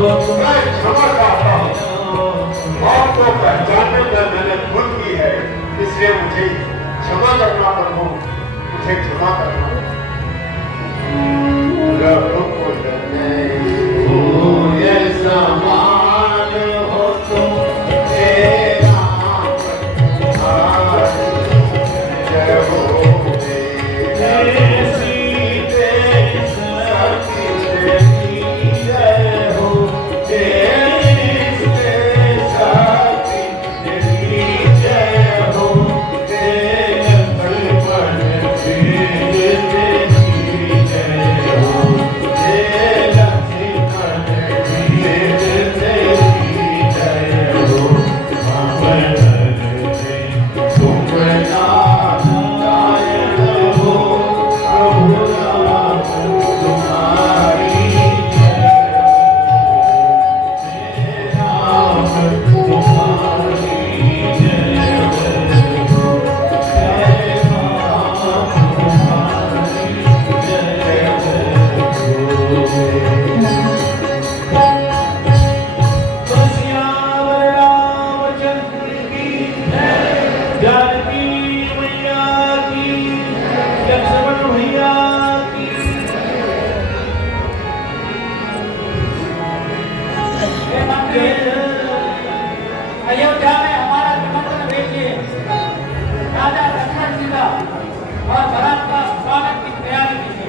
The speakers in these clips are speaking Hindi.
मैं क्षमा चाहता हूँ। आपको पहचानने में मैंने भूल की है, इसलिए मुझे क्षमा करना प्रभु, मुझे क्षमा करना। रघुकुल में सूर्य समान हो तुम, हे राम जय हो अयोध्या में हमारा निमंत्रण भेजिए। राजा दशरथ जी का और भरत का स्वागत की तैयारी कीजिए।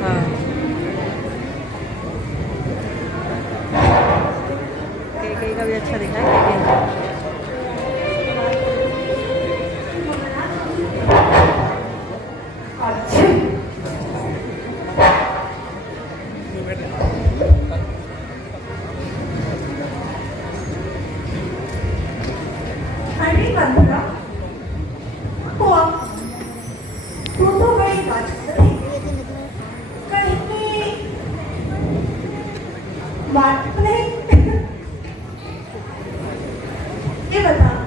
हाँ कई का भी अच्छा दिखा है अरे बंधुरा हुआ तू तो बड़ी बात करी कहीं की बात नहीं ये बता तेरा नाम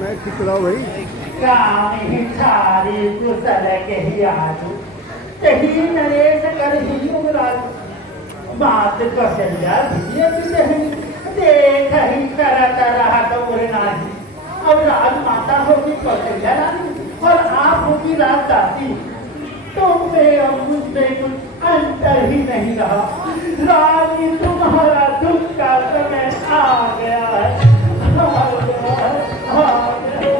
मैं ठीक रहा भाई कामी थारी कुशल कही आजू कही नरेश कर ही उमराजू बात कौशल्या भिजिए नहीं देख ही करत रहा तो बोले नाही अब राजमाता होगी कौशल्या रानी और आप होगी राजदासी तुम में और मुझ में कुछ अंतर ही नहीं रहा रानी तुम्हारा दुख का समय आ गया है आ गया है आ गया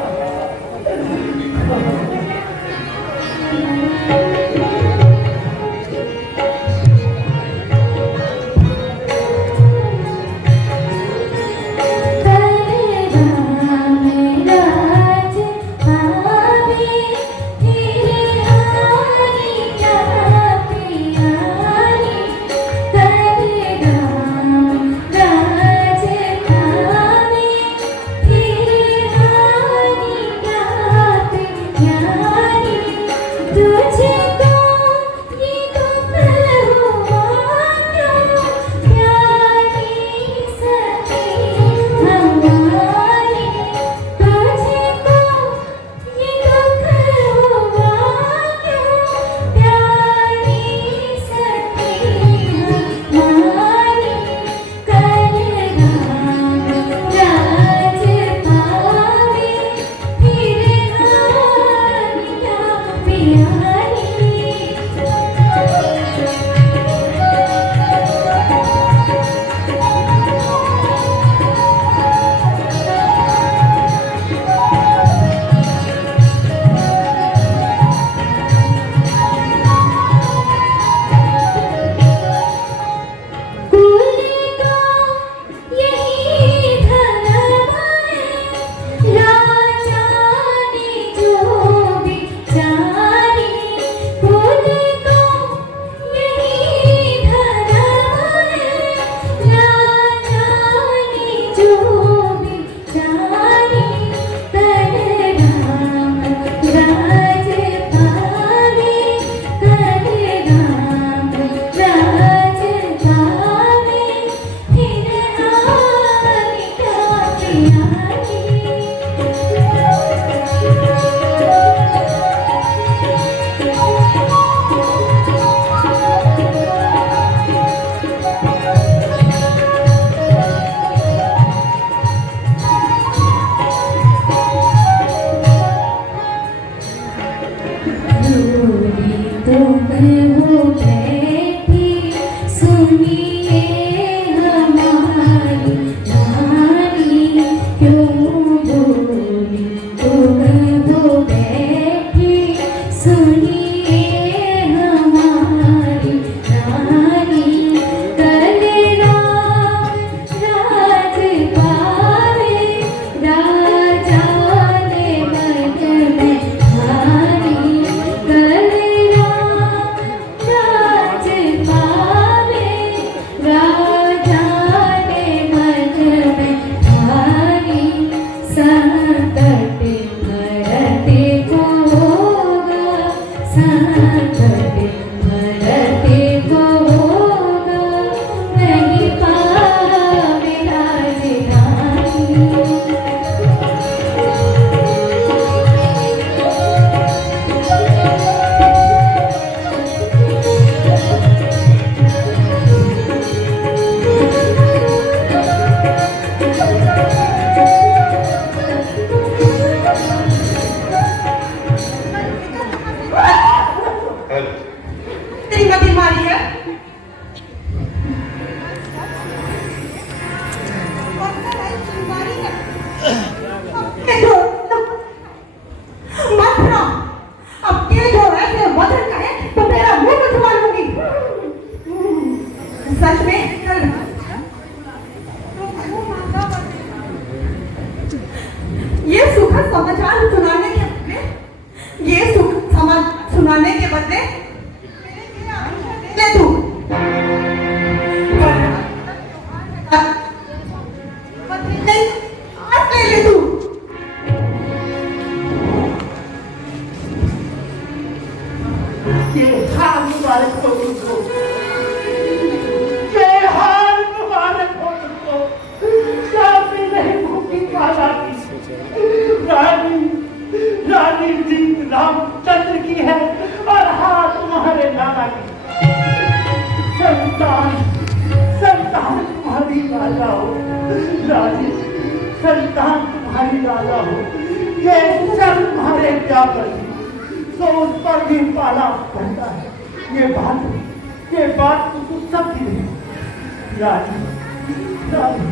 तुम्हारी है? ये जो मत रहा, अब ये जो ऐसे वजन कहे तो मेरा मुंह छुपा लूंगी। सच में ये सुखद समाचार सुनाने के बदले, ये सुखद समाचार सुनाने के बदले ले तू ले तू। ये हाल मुबारक हो तुमको, ये हाल मुबारक हो तुमको। सामने नहीं भूखी माला की रानी, रानी जीत रामचंद्र की है और हाथ तुम्हारे नाना की। संतान, संतान तुम्हारी राजा हो रानी, संतान तुम्हारी राजा हो। ये सब तुम्हारे क्या पर तो उस पर भी पाला पड़ता है। ये बात तुमको सबकी नहीं। रानी, रानी,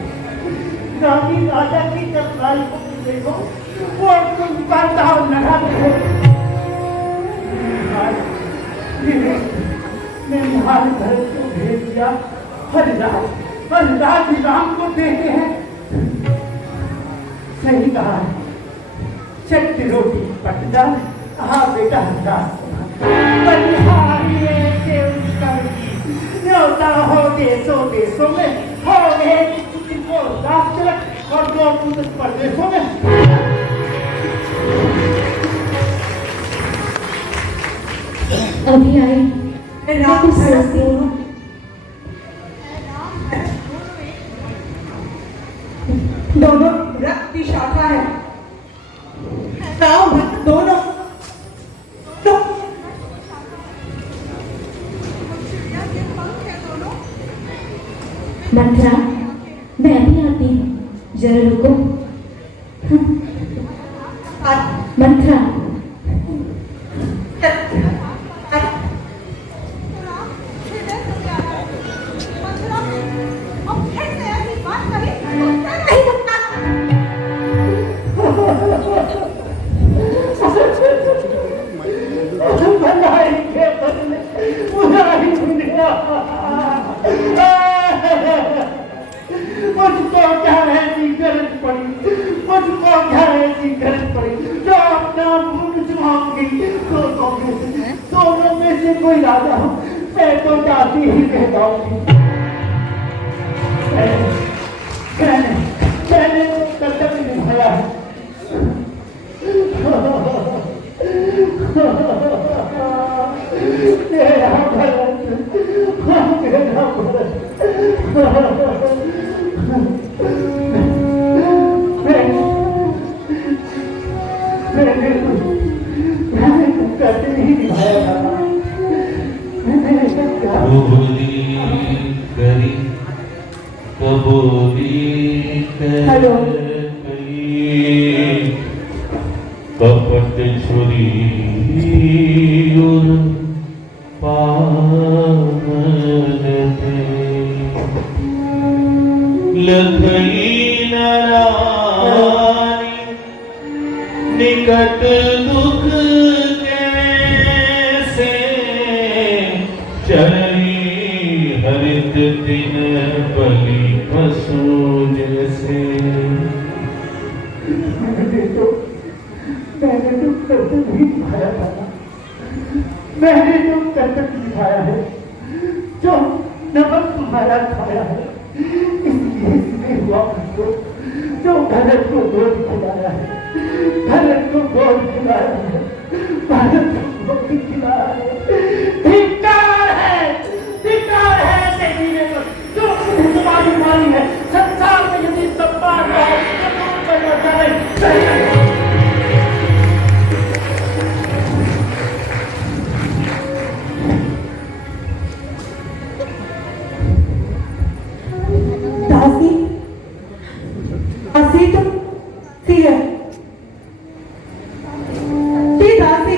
रानी राजा की जब लाल को देखो वो तुम पर दाव लगा दो। मैंने हाल घर को भेज दिया। हरिराज राम को देते हैं। सही कहा है, चट्टी रोटी पटदार। हाँ बेटा न्योता हो देशों देशों में हो और दो प्रदेशों में। अभी आई राम दोनों रक्त की शाखा है। राम भक्त दोनों मंत्रा, मैं भी आती हूँ, जरा रुको। मंत्रा, मुझको क्या ऐसी गरज पड़ी, मुझको क्या ऐसी गरज पड़ी जो अपना मुंह छुपाऊंगी। दोनों में से कोई राजा हो मैं तो जाती ही कहलाऊंगी। मैंने कर्तव्य निभाया है। मेरा भरत, मेरा भरत। मैंने कर्तव्य ही निभाया था। हेलो, कपट छुरी और पावन लखई नारायणी निकट दुख कैसे चली हरित दिन बलि पशु जैसे। मैंने तो कर्तव्य ही निभाया था। मैंने जो कर्तव्य निभाया है, जो नमक तुम्हारा खाया है, इसलिए हुआ मुझको जो भरत को गोद खिलाया है, भरत को गोद खिलाया है, भारत को गोद खिलाया है। धिक्कार है, धिक्कार है देखने को जो तुम्हारी मारी है। संसार में यदि सब बात है तो दासी, दासी तुम सी है। दासी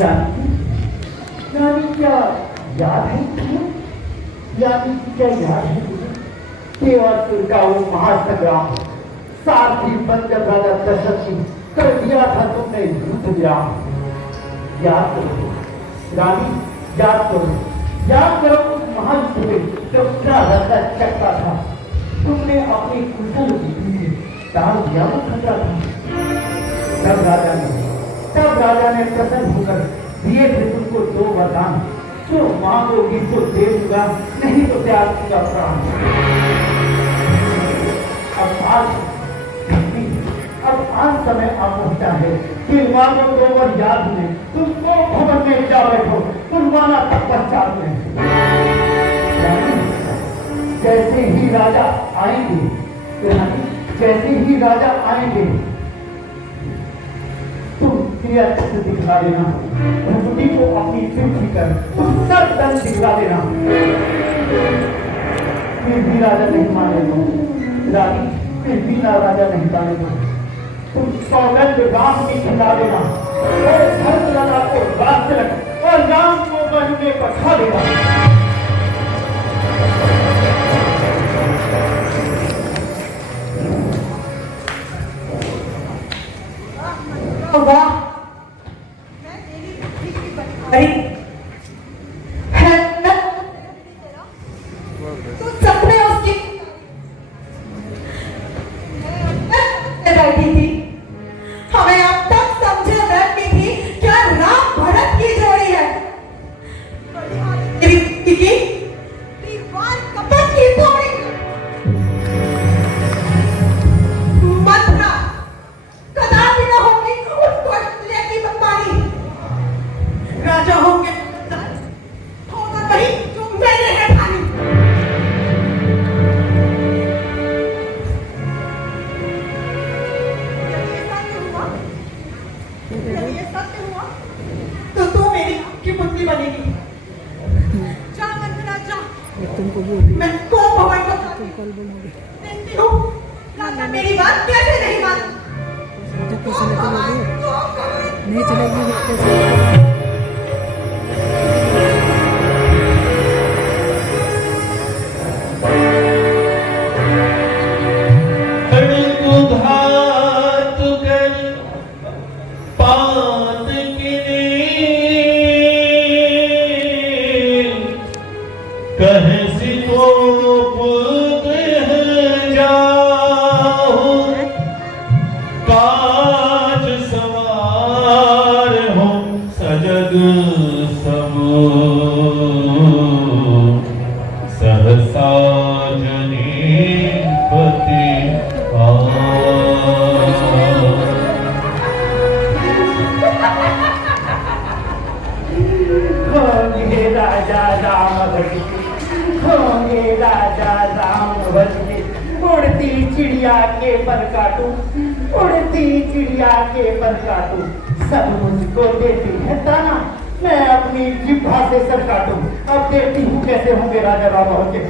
रानी क्या याद है तुम्हें? यानी क्या याद है तुम्हें? देवासुर का वो महासंग्राम, सारथी बनकर राजा दशरथ सिंह कर दिया था तुमने युद्ध विराम। याद करो रानी, याद करो, याद करो उस महायुद्ध में जब पूरा राजा चकता था, तुमने अपनी कुशल बुद्धि से डाल दिया वो खतरा था। तब राजा ने प्रसन्न होकर दिए थे तुमको 2 वरदान, जो मांगोगी तो दे दूंगा, नहीं तो त्याग दूंगा प्राण। अब आज समय आ पहुंचा है कि मांगो 2 वर याद में, तुमको भवन में जा बैठो, कुर्बाना तक पश्चात में। जैसे ही राजा आएंगे, जैसे ही राजा आएंगे, तुम क्रिया चित्र दिखला देना, भगवती को अपनी पृथ्वी कर तुम सब दंड दिखला देना। फिर भी राजा नहीं मानेगा, रानी फिर भी ना राजा नहीं मानेगा, तुम सौगंध राम की खिला देना और धर्मलता को रास्ते रख और राम को वन में पठा देना। वाह, अरे है ना? तो सपने उसकी बैठी थी, हमें अब तक समझे बैठती थी क्या राम भरत की जोड़ी है। दीवार कपट की जोड़ी कदापि न होगी उसको की बकवानी। राजा होंगे होगा वही जो मैंने है ठानी। यदि ये सत्य हुआ तो तू मेरी की पुत्री बनेगी। जा मंथरा जा, तुमको बोल मैं को भवन को तुम कल बोलोगे देखती हूँ राजा मेरी बात कैसे नहीं मानती। जब कैसे नहीं चलेगी कैसे? उड़ती चिड़िया के पर काटू, उड़ती चिड़िया के पर काटू, सब मुझको देती है ताना, मैं अपनी जिह्वा से सर काटू। अब देखती हूँ कैसे होंगे राजा राम के।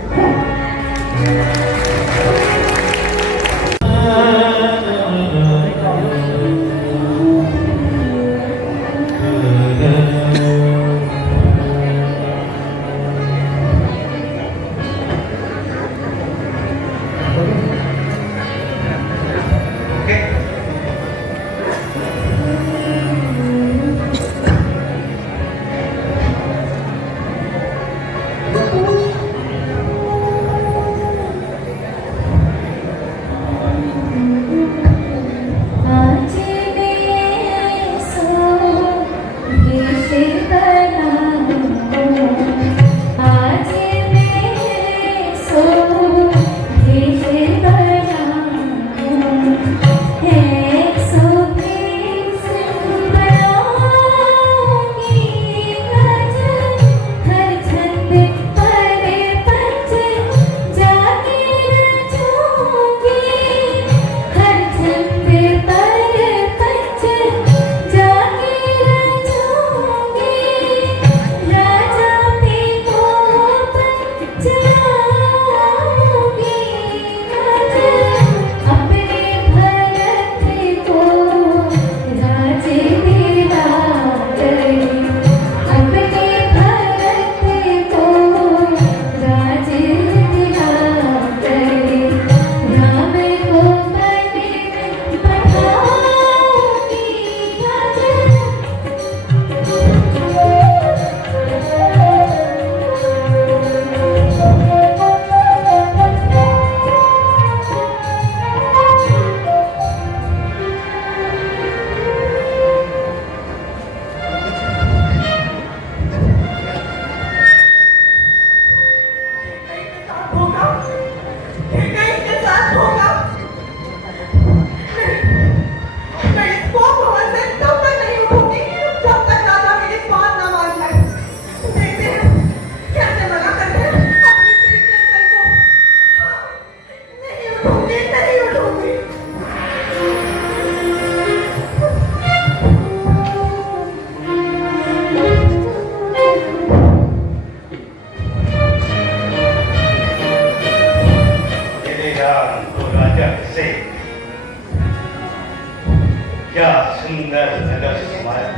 क्या सुंदर नगर समाया।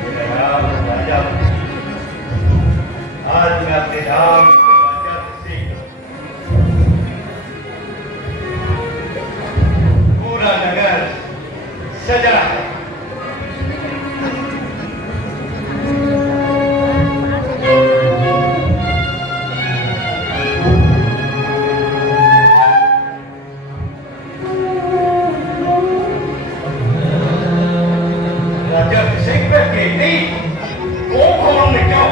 मेरा नाम राजा। आज मैं अपने नाम को राजा से पूरा नगर सजा है। राज्याभिषेक पे नहीं वो भवन में क्यों?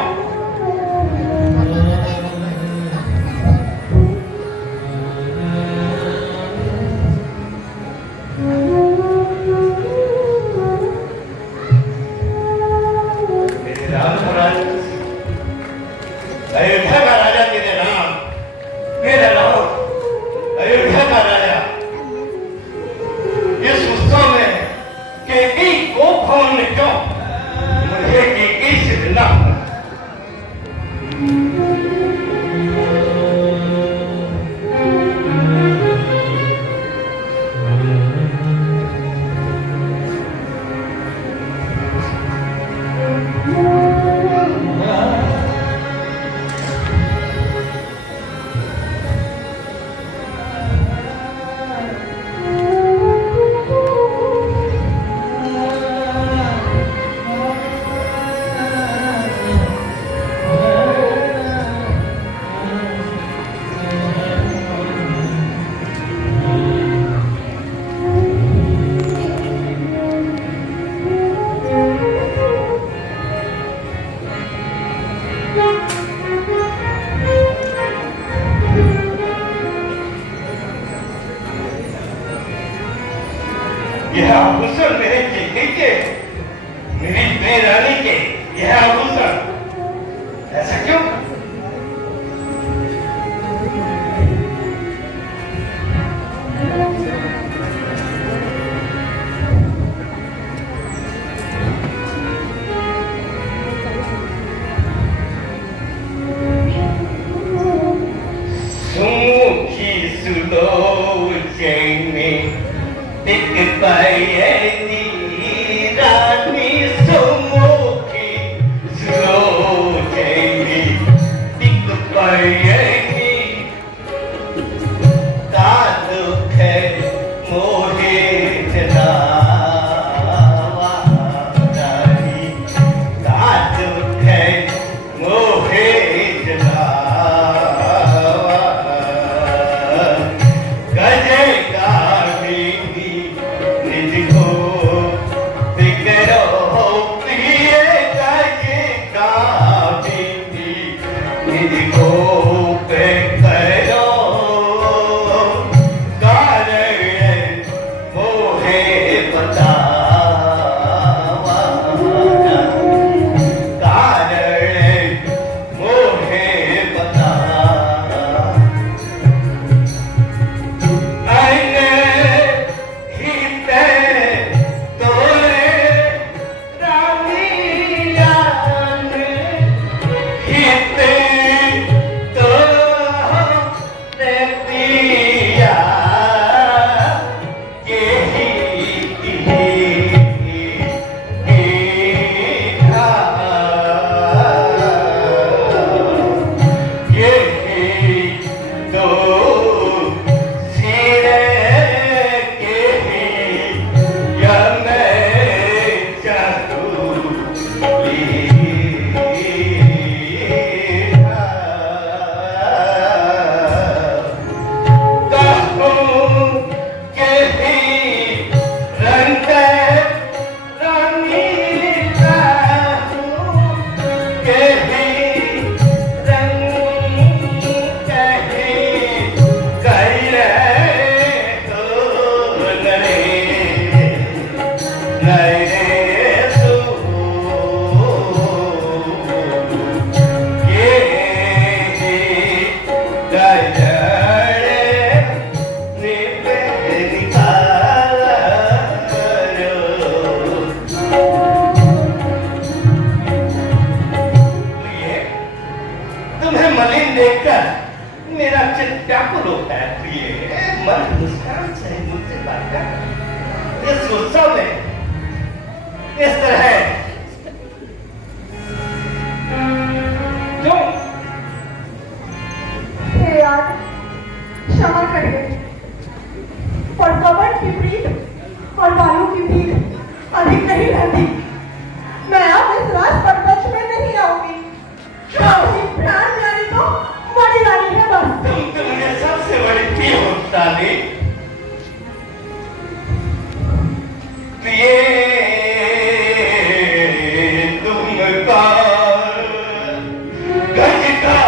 मेरे राम महाराज, अयोध्या का राजा तेरे राम, मेरा लाहौर, अयोध्या का राजा इस उत्सव में केकई को भवन में क्यों? मुझे केकई से मिलना होगा। यह आभूषण मेरे केकई के, मेरी बेरानी के, यह आभूषण ऐसा क्यों? सुमुखी सुलोचनी टिक पायनी रानी, सुमुखी सुलोचनी टिक पायनी, का दुख मोहे जलावा रानी, का दुख मोहे जलावा। गजे गाड़ी निज को बिगड़ो प्रिय, गजे गाड़ी निज को बिगड़ो, कारण मोहे बतावा, कारण मोहे बतावा। आईने हिते तोरे रामियान, हिते तोरे पिया, केही तो सीने केही यमे चतुली, कहूँ केही रंग रानी, कहूँ केही रंग, केही कैले तो नरे नरे सो, ये गजड़े निपे निकालो। तुम्हें मलिन देखकर मेरा चित्त व्याकुल होता है प्रिय, मन मुस्कान से मुझसे बात कर। इस उत्सव में इस तरह क्यों? हे यार, क्षमा करिए, और कमर की प्रीत और बालों की भीड़ अधिक नहीं रहती। मैं अब इस रात परपक्ष में नहीं आऊंगी। प्राण प्यारी तो बड़ी रानी है बस। तुम मुझे सबसे बड़ी प्रिय होता दी प्रिय तुमका गज का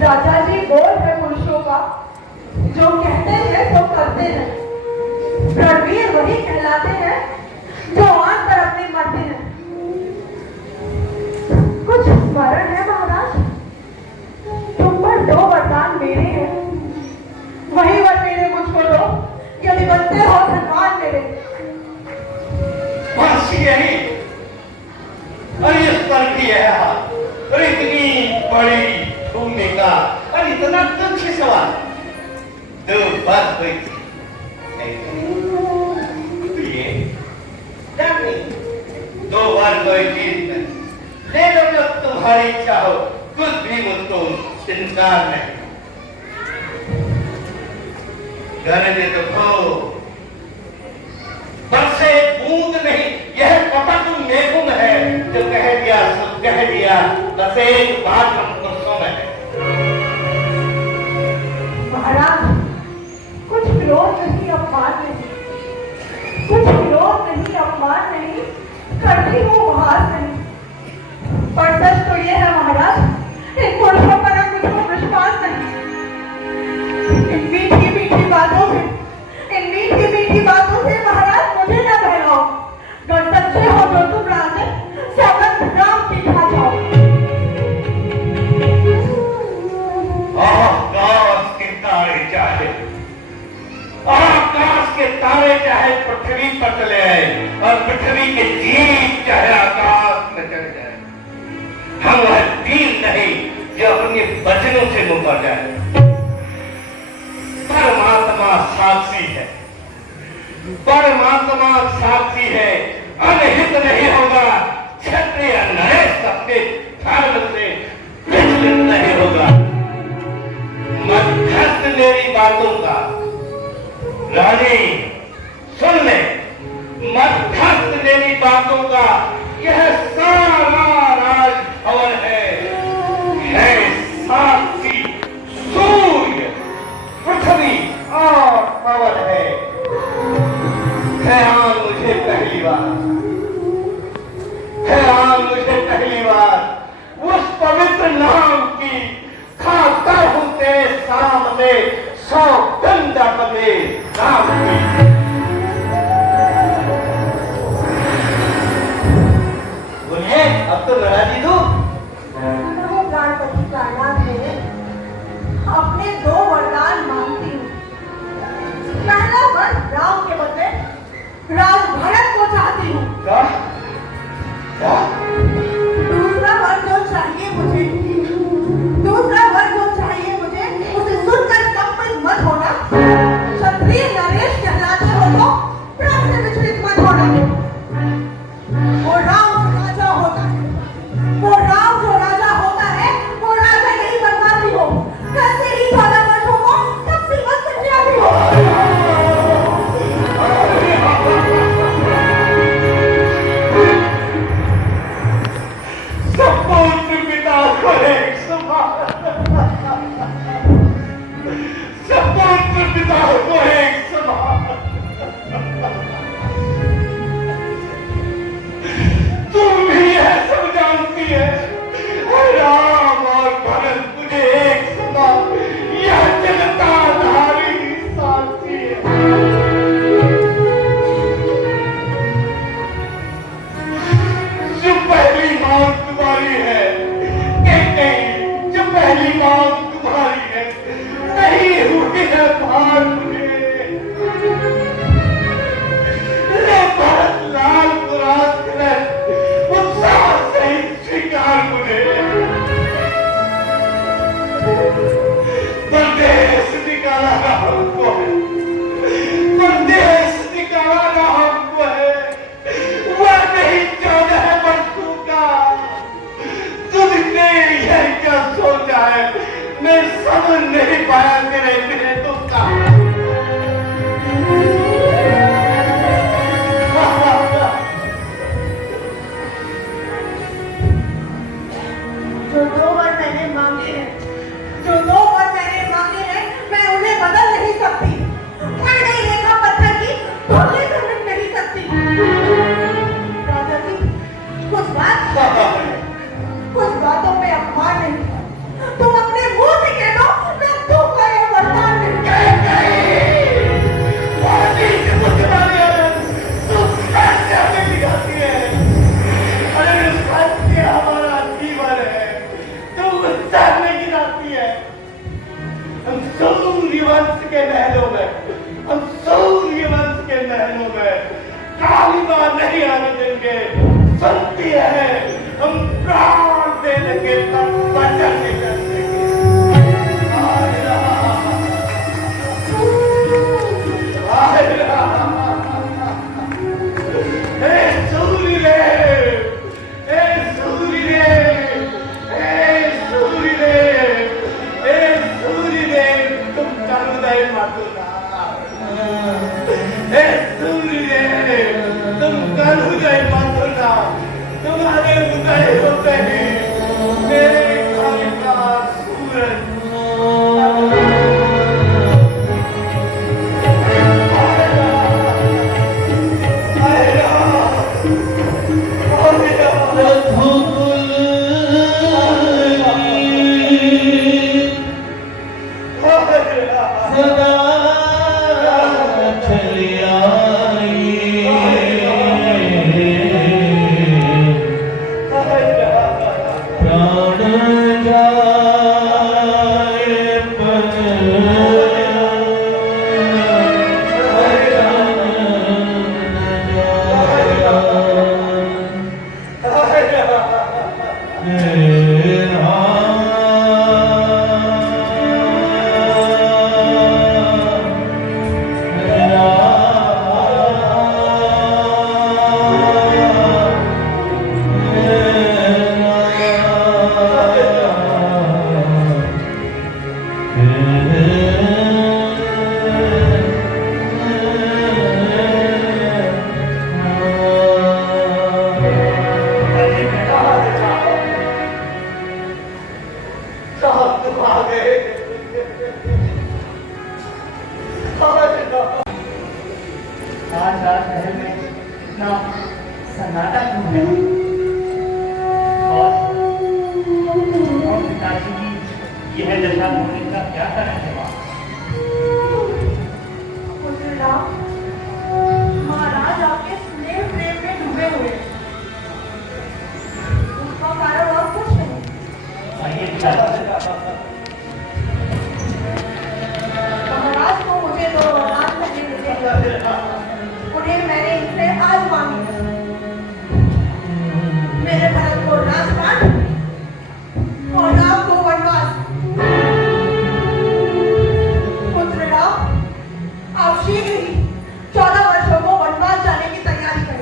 राजा जी बोल है पुरुषों का, जो कहते हैं तो करते हैं। रणवीर वही कहलाते हैं जो आंख पर अपने मरते हैं। कुछ स्मरण है महाराज, तुम पर 2 वरदान मेरे हैं, वही वर मेरे मुझको दो, यदि बनते हो धनवान मेरे। बस यही, अरे इस पर भी है हाथ, अरे इतनी बड़ी भूमिका और इतना तुच्छ सवाल, 2 बार हुई थी नहीं, 2 बार कोई चीज नहीं, ले लो जो तुम्हारी इच्छा हो, कुछ भी मुझको इनकार नहीं। घर दे दो बस से बूंद नहीं, यह कपट मेघुन है, जो कह दिया सो कह दिया, बस एक बात हमको सुन है। महाराज, कुछ विरोध नहीं, अपमान नहीं, कुछ विरोध नहीं, अपमान नहीं, करती हूँ उपहास नहीं, पर सच तो ये है महाराज, इन पुरुषों पर अब मुझको विश्वास नहीं। इन मीठी मीठी बातों से, इन मीठी मीठी बातों से महाराज मुझे न बहलाओ। अगर सच्चे हो जो तुम राजे, सौगंध राम की खा जाओ। आकाश के तारे चाहे, आकाश के तारे चाहे पृथ्वी पर चले आए, और पृथ्वी के जीव चाहे आकाश में चले जाए, हम वह वीर नहीं जो अपने वचनों से मुकर जाए। परमात्मा साक्षी है, परमात्मा साक्षी है, अनहित नहीं होगा, क्षत्रिय नरेश अपने धर्म से विचलित नहीं होगा। मध्यस्थ मेरी बातों का, रानी सुन ले, मध्यस्थ मेरी बातों का यह सारा राज भवन है, कहाँ हुई? उन्हें अब तो लड़ा दी दो। प्रभु प्राणपति कायनाथ में अपने 2 वरदान मांगती हूँ। पहला वर राम के बदले राज भरत को चाहती हूँ। क्या? क्या? दूसरा वर जो चाहिए मुझे उसे सुनकर कंपित मत होना। क्षत्रिय नरेश कहलाते हो तो प्राण से विचलित मत होना। वो राम जो राजा होता है वो राजा नहीं बनवाती हो। कैसे ही 14 वर्षों को तब श्रीमत कन्याती हो। सपूत्र पिता को एक समान, सपूत्र पिता को एक समान। तुम भी यह सब जानती है, राम और भरत मुझे एक समान, यह जनता धारी साक्षी है। जो पहली मांग तुम्हारी है, नहीं, जो पहली मांग तुम्हारी है, नहीं हुई है भार मुझे। ले भरत लाल मुराद कर उत्साह से स्वीकार मुझे। परदेश निकाला ना हमको है, परदेश निकाला ना हमको है। वह नहीं 14 वर्षों का, तुमने यह क्या सोचा है? मैं समझ नहीं पाया तेरे दुख का। जो 2 वर मैंने मांगे हैं, मैं उन्हें बदल नहीं सकती। मैं नहीं रेखा पत्थर की धुंधली से मिट नहीं सकती। राजा जी, कुछ बातों पे अपमान नहीं। तुम अपने मुंह से कह दो, मैं तुमका ये वरदान नहीं। अरे सत्य हमारा जीवन है, तुम सहने की जाती है। हम सूर्यवंश के महलों में कालिमा नहीं आने देंगे। सुनती है, हम प्राण दे देंगे, तब वचन नहीं कर देंगे। तुम्हारे उदय होते हैं मेरे घर का सूरज। सदा चली आई, प्राण जाए पर शहर में इतना सन्नाटा क्यों है? और पिताजी की यह दशा होने का क्या कारण है? मुझे महाराज को मुझे दो वरदान नहीं मिले, उन्हें मैंने इनसे आज मांगे। मेरे भरत को राजपाट और राम को वनवास। पुत्र राम, आप शीघ्र ही 14 वर्षों को वनवास जाने की तैयारी करें।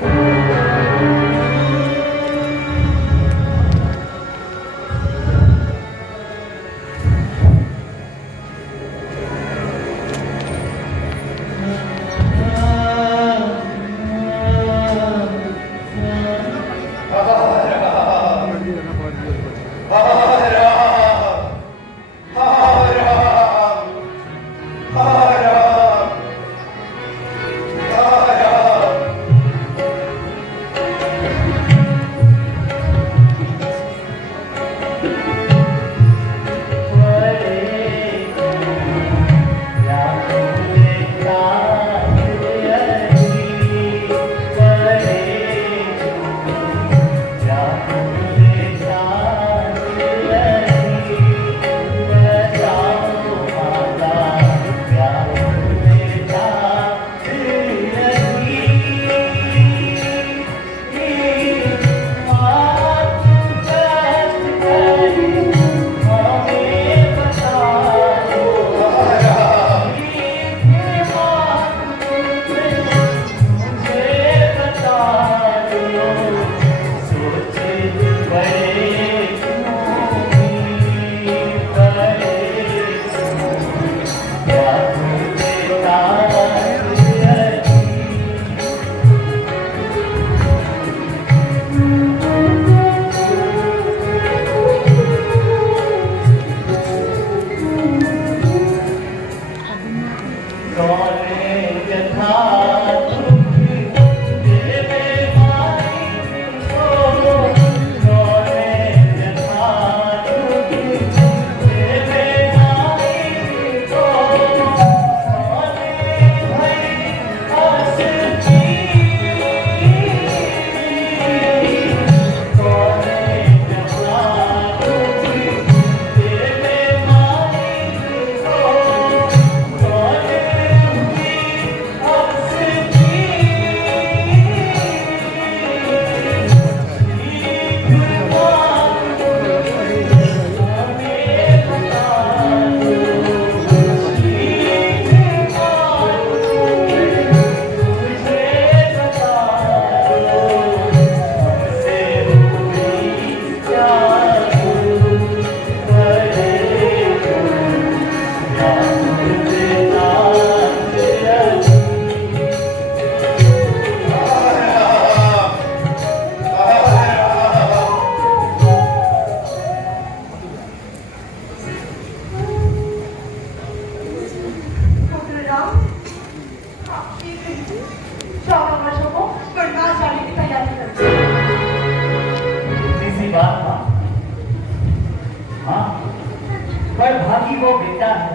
बड़भागी वो बेटा है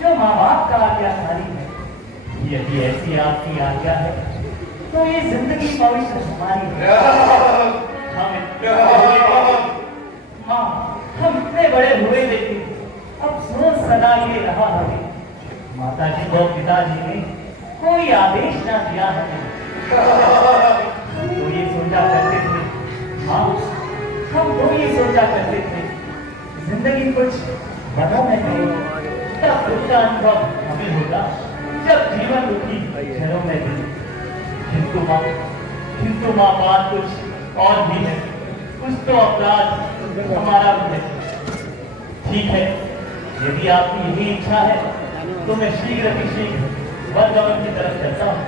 जो माँ बाप का आज्ञाकारी है। यदि ऐसी आपकी आज्ञा है तो ये जिंदगी पवित्र हमारी है। हाँ, हम इतने बड़े हुए लेकिन अफसोस सदा ये रहा हमें माता जी को पिताजी ने कोई आदेश ना दिया है। तो ये सोचा करते थे, हाँ हम तो ये सोचा करते थे जिंदगी कुछ बना में नहीं, तब उसका अनुभव हमें होता जब जीवन रुकी घरों में भी। किंतु माँ बात कुछ और भी है, कुछ तो अपराध हमारा भी है। ठीक है, यदि आपकी यही इच्छा है तो मैं शीघ्र ही शीघ्र वनगमन की तरफ चलता हूँ।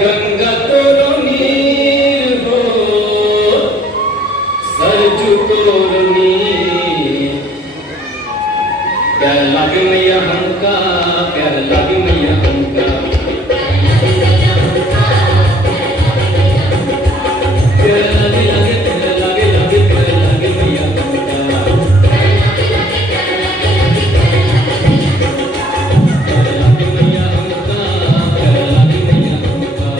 गंगा तोरो नीर हो सरजू तोरो नीर प्यार लागे मैया हमका प्यार लागे मैया हमका प्यार लागे लागे प्यार लागे लागे प्यार लागे मैया हमका प्यार लागे मैया हमका प्यार लागे मैया हमका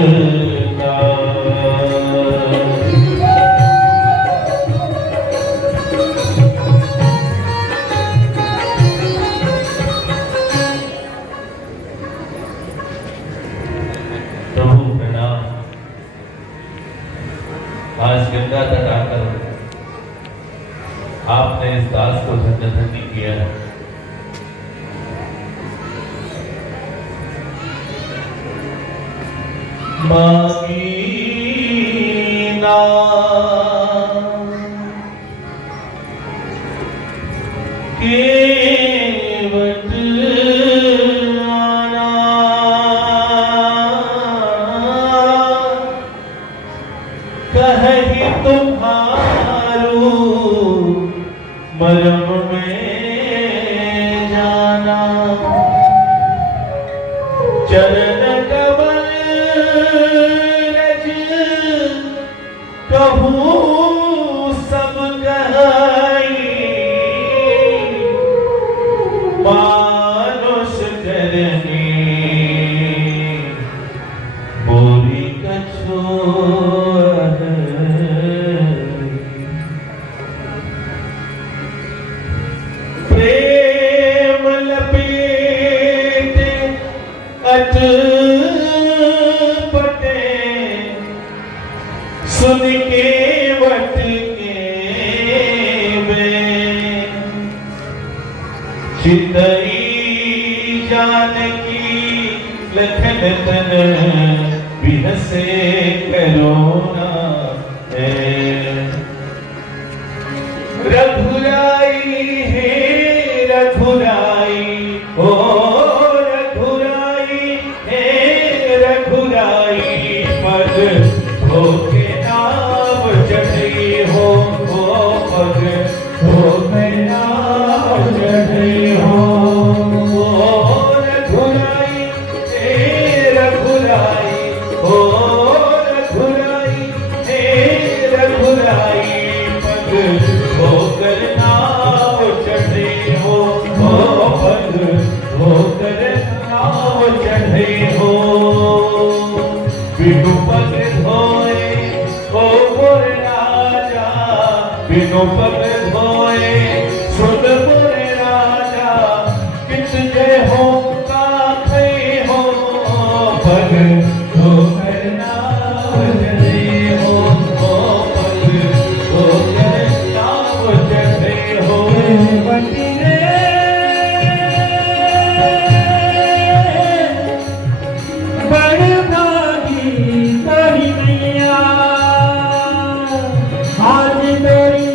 प्रभु प्रणाम। आज गंगा तट आकर आपने इस दास को धन्य धन्य किया है। मांगी ना केवट आना, कहीं तुम्हारू मरम में जाना। चरण कमल रज कहूँ सब कहाई, मानुष करनी बोरी कछो प्रेम लपेट अट पटे, सुन के वट के चितई जानकी लखन तन बिहसे करोना है। रघुराई है रघुराई, ओ रघुराई है रघुराई, पग धोके नाम चढ़ी हो, ओ पग धोके नाम चढ़ी हो। ओ रघुराई है रघुराई, ओ रघुराई है रघुराई, पग धोकर नाम चढ़े हो, ओ पग धोकर नाम चढ़े हो। बिनु पग धोए हो मोर राजा, बिनु पग धोए सुन मोर राजा, किस जय हो काखे हो, पग धोकर नाम चढ़े हो, ओ पग धोकर नाम चढ़े हो। बंटी रे बड़ भागी तोरी मैया, आज तोरी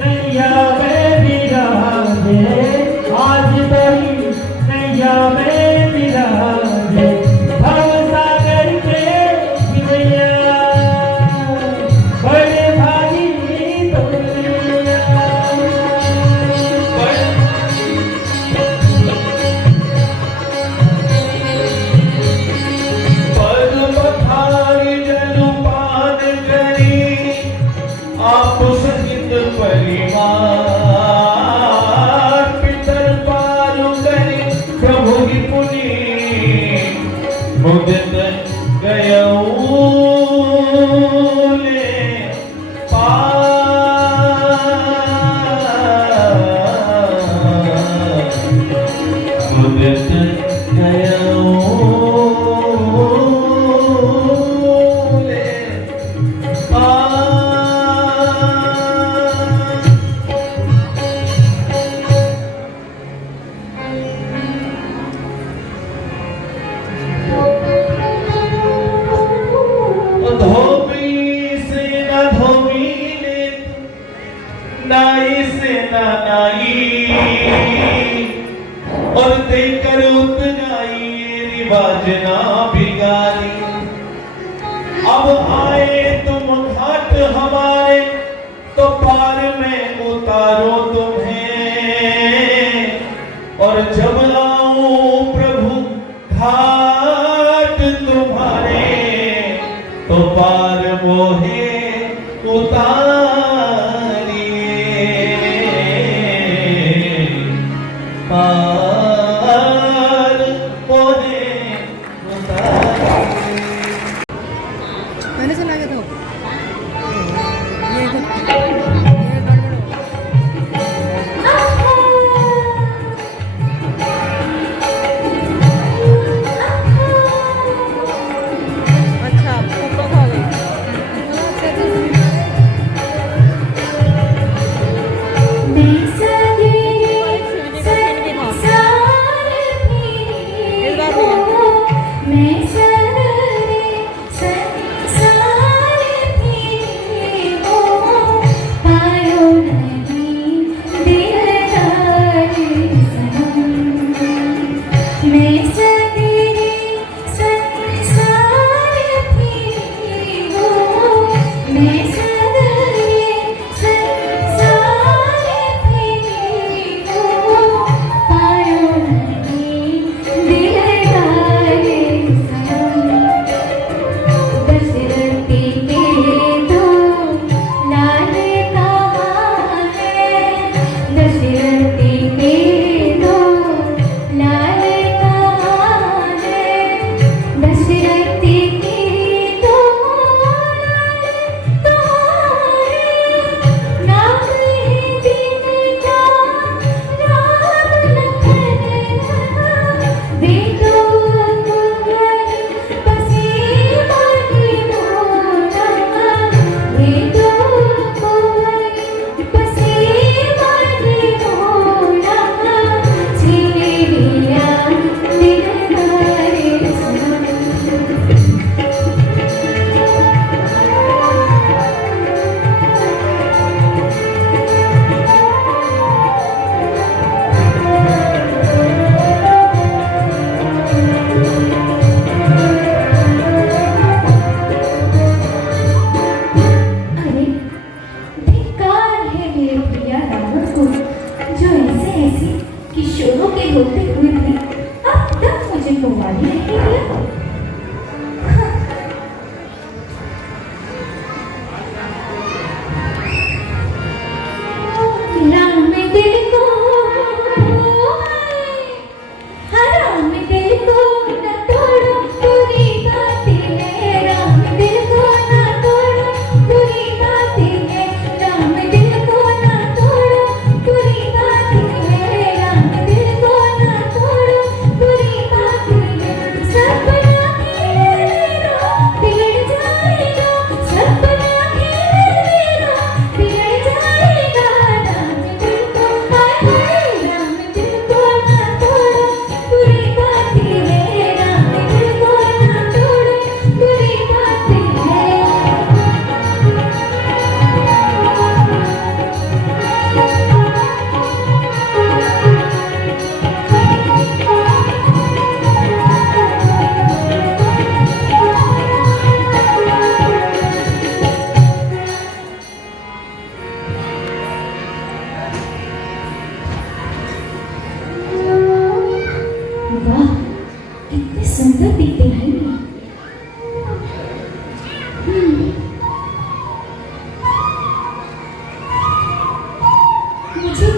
नैया में विराजे, आज तोरी नैया में विराजे, भवसागर के मैया बड़ भागी तोरी मैया। पद पथारी जनु पान करी, आप सहित परिवार, पितर पालु करी प्रभु की पुनि, मुदित गयऊ ले मुदित गयऊ ले धोबी से न धोबी ले, नाई से न नाई, और देकर उतराई रिवाज ना बिगाड़ी। अब आए तुम घाट हमारे, तो पार में उतारो तुम्हें, और जब आऊं प्रभु घाट तुम्हारे, तो पार मोहे उतारिए, पार मोहे उतारिए।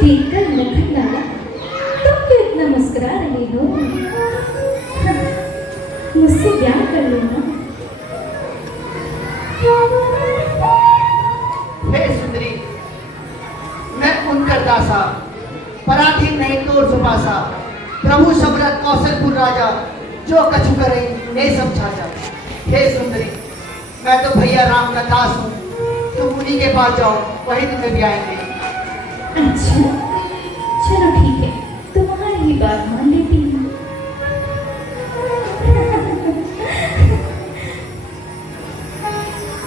देखकर लखन लाला तुम क्यों इतना मुस्कुरा रहे हो? मुझसे प्यार कर लो ना। हे सुंदरी, मैं उनकर दासा, पराधीन नहीं तोड़ सुपासा, प्रभु सम्राट कौशलपुर राजा, जो कछु करे ने समझा जा। हे सुंदरी, मैं तो भैया राम का दास हूँ, तुम उन्हीं के पास जाओ, वही तुम्हें भी आएंगे। अच्छा चलो ठीक है, तुम्हारी ही बात मान लेती हूँ।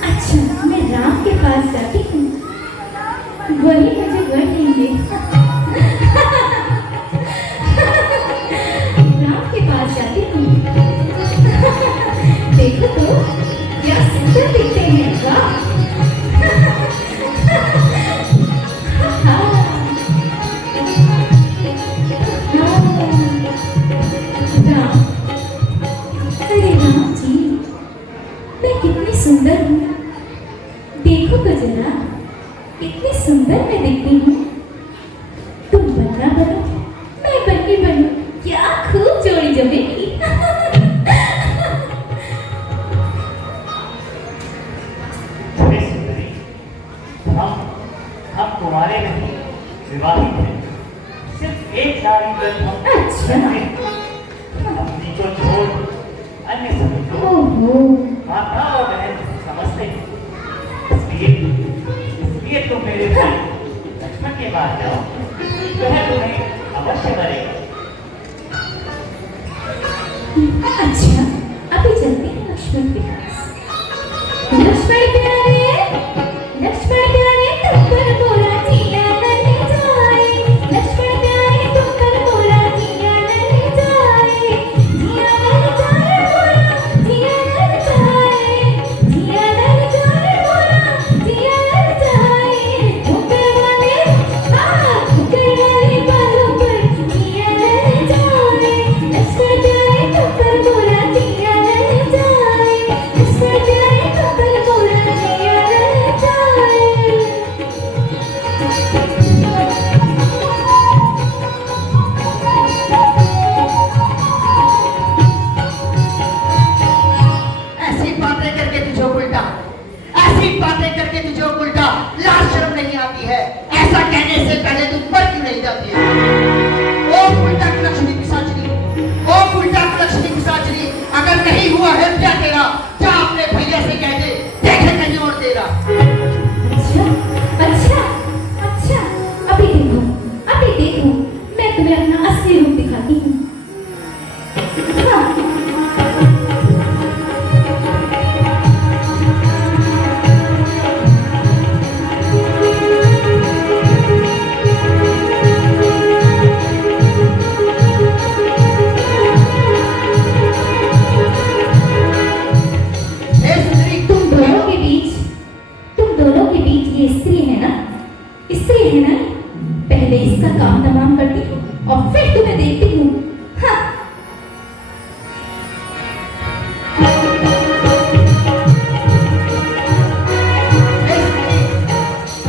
अच्छा मैं राम के पास जाती हूँ, वही मुझे वर देंगे। राम के पास जाती हूँ, देखो तो क्या सुंदर दिखते हैं। वाह सुंदर हूँ, देखो तो जरा कितनी सुंदर मैं दिखती हूँ। तुम बनना बनो, मैं बननी बनूं, क्या खूब जोड़ी जमेगी। हम तुम्हारे नहीं विवाहित हैं, सिर्फ एक सारी हम अच्छा अपनी को छोड़ अन्य सभी को माता और बहन समझते हैं। इसलिए तुम मेरे भाई लक्ष्मण के पास जाओ, वह तुम्हें अवश्य करेगा। अच्छा अभी चलते हैं लक्ष्मण के पास। लक्ष्मण प्यारे, लक्ष्मण प्यारे तुम पर मोरा जिया नहीं जाए। लक्ष्मण प्यारे तुम पर मोरा जिया हुआ है क्या तेरा? जा अपने भैया से कह दे, देखे कहीं और तेरा। अच्छा अच्छा अच्छा, अभी देखो मैं तुम्हें अपना असली रूप दिखाती हूँ। हाँ। तुम दोनों के बीच ये स्त्री है ना? पहले इसका काम तमाम करती हूँ और फिर तुम्हें देखती हूँ। हाँ।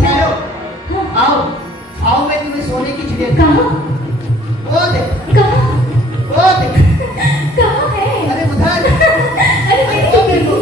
हेलो, आओ आओ, मैं तुम्हें सोने की चिड़िया कहाँ वो देख, कहाँ वो देख, कहाँ है? अरे उधर, अरे वो देखो।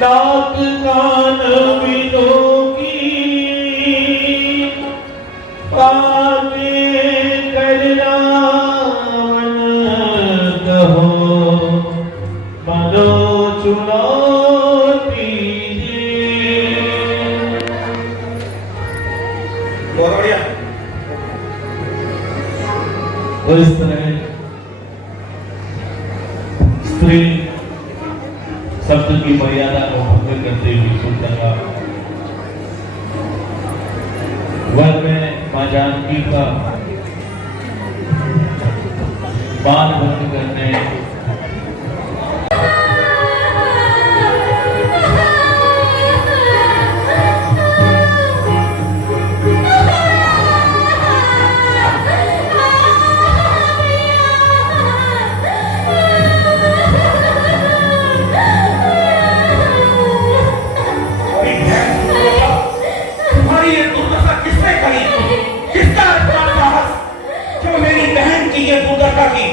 दात कान बिनो की पाके करना मन कहो मनो चुनौती बहुत बढ़िया। और इस तरह स्त्री शब्द की मर्यादा को भंग करते हुए सुंदर वन में मां जानकी का बाण भंग करने तुम्हारी ये दुर्दशा किसने करी? किसका इतना साहस जो मेरी बहन की ये दुर्दशा की?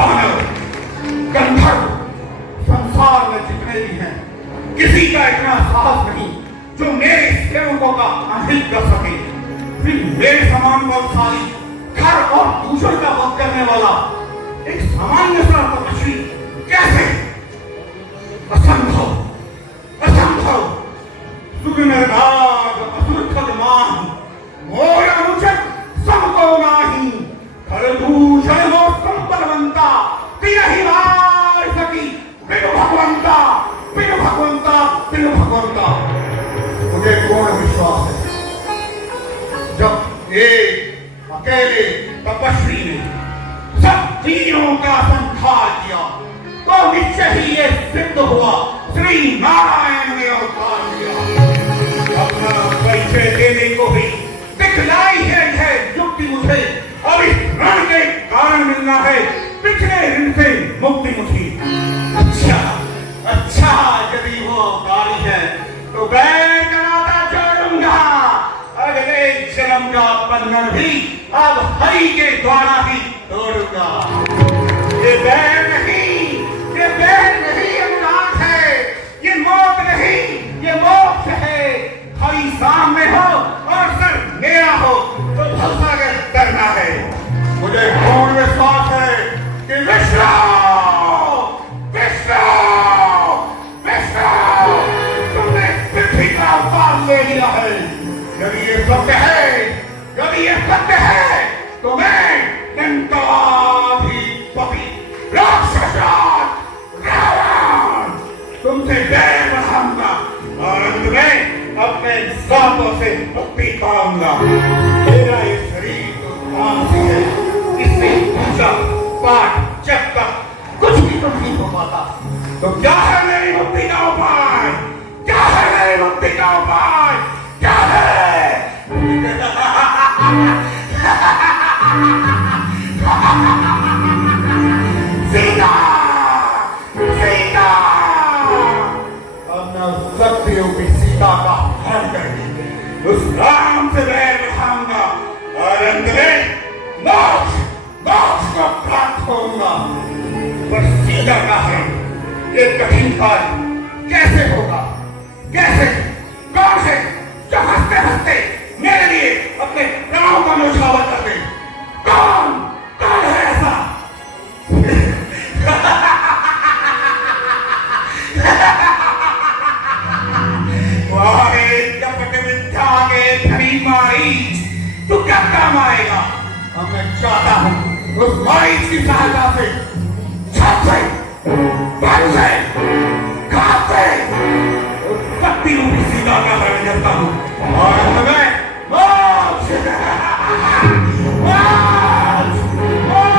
दानव, गंधर्व संसार में जितने भी हैं, किसी का इतना साहस नहीं जो मेरे सेवकों का अनहित कर सके। फिर मेरे समान बलशाली, घर और दूसरों का वध करने वाला एक सामान्य सा तपस्वी कैसे? असंभव, असंभव। सुगनरनाग असुरखद मान, मोरा मुचक समको नाही, खरदूषण हो संपलवंता, तिरहि वार सकी, बिनु भगवंता, बिनु भगवंता, बिनु भगवंता। मुझे पूर्ण विश्वास है जब एक अकेले तपस्वी ने सब तीनों का संहार किया तो निश्चय ही ये सिद्ध हुआ श्री नारायण ने अवतार किया। अपना परिचय देने को भी दिखलाई है यह युक्ति मुझे, अब इस रण के कारण मिलना है पिछले ऋण से मुक्ति मुझे। अच्छा अच्छा, यदि वो अवतारी है तो मैं कनाता छोड़ूंगा। अगले जन्म का बंधन भी अब हरि के द्वारा ही तोड़ूंगा। ये बैर नहीं, ये बैर नहीं, अनुराग है। ये मौत नहीं, ये मोक्ष है। हरि सामने हो और सर मेरा हो तो भवसागर करना है। मुझे पूर्ण विश्वास है कि विष्णु विष्णु विष्णु तुमने पृथ्वी का अवतार ले लिया है। यदि ये सत्य है, यदि ये सत्य है तो मैं दंताधिपति राक्षस रावण तुमसे बैर बढ़ाऊंगा और अंत में अपने सांपों से मुक्ति पाऊंगा। मेरा ये शरीर तो काम से है, इससे पूजा पाठ जब तक कुछ भी तो नहीं हो पाता। तो क्या है मेरी मुक्ति का उपाय? क्या है मेरी मुक्ति का उपाय? क्या है? सीता, सीता, अब मैं सत्यरूपी सीता का हरण करके उस राम से बैर बिठाऊंगा और अंत में मोक्ष मोक्ष को प्राप्त होऊंगा। पर सीता का है ये कठिन कार्य कैसे होगा? कैसे? कौन है जो हंसते हंसते मेरे लिए अपने प्राणों का न्यौछावर कर दे? कौन कौन है ऐसा? कपट विद्या के धनी मारीच, तू क्या काम आएगा? अब मैं चाहता हूं उस मारीच की सहायता से छत से, बल से, घात से उस शक्ति रूपी सीता का हरण करता हूं और अंत में मोक्ष मोक्ष मोक्ष।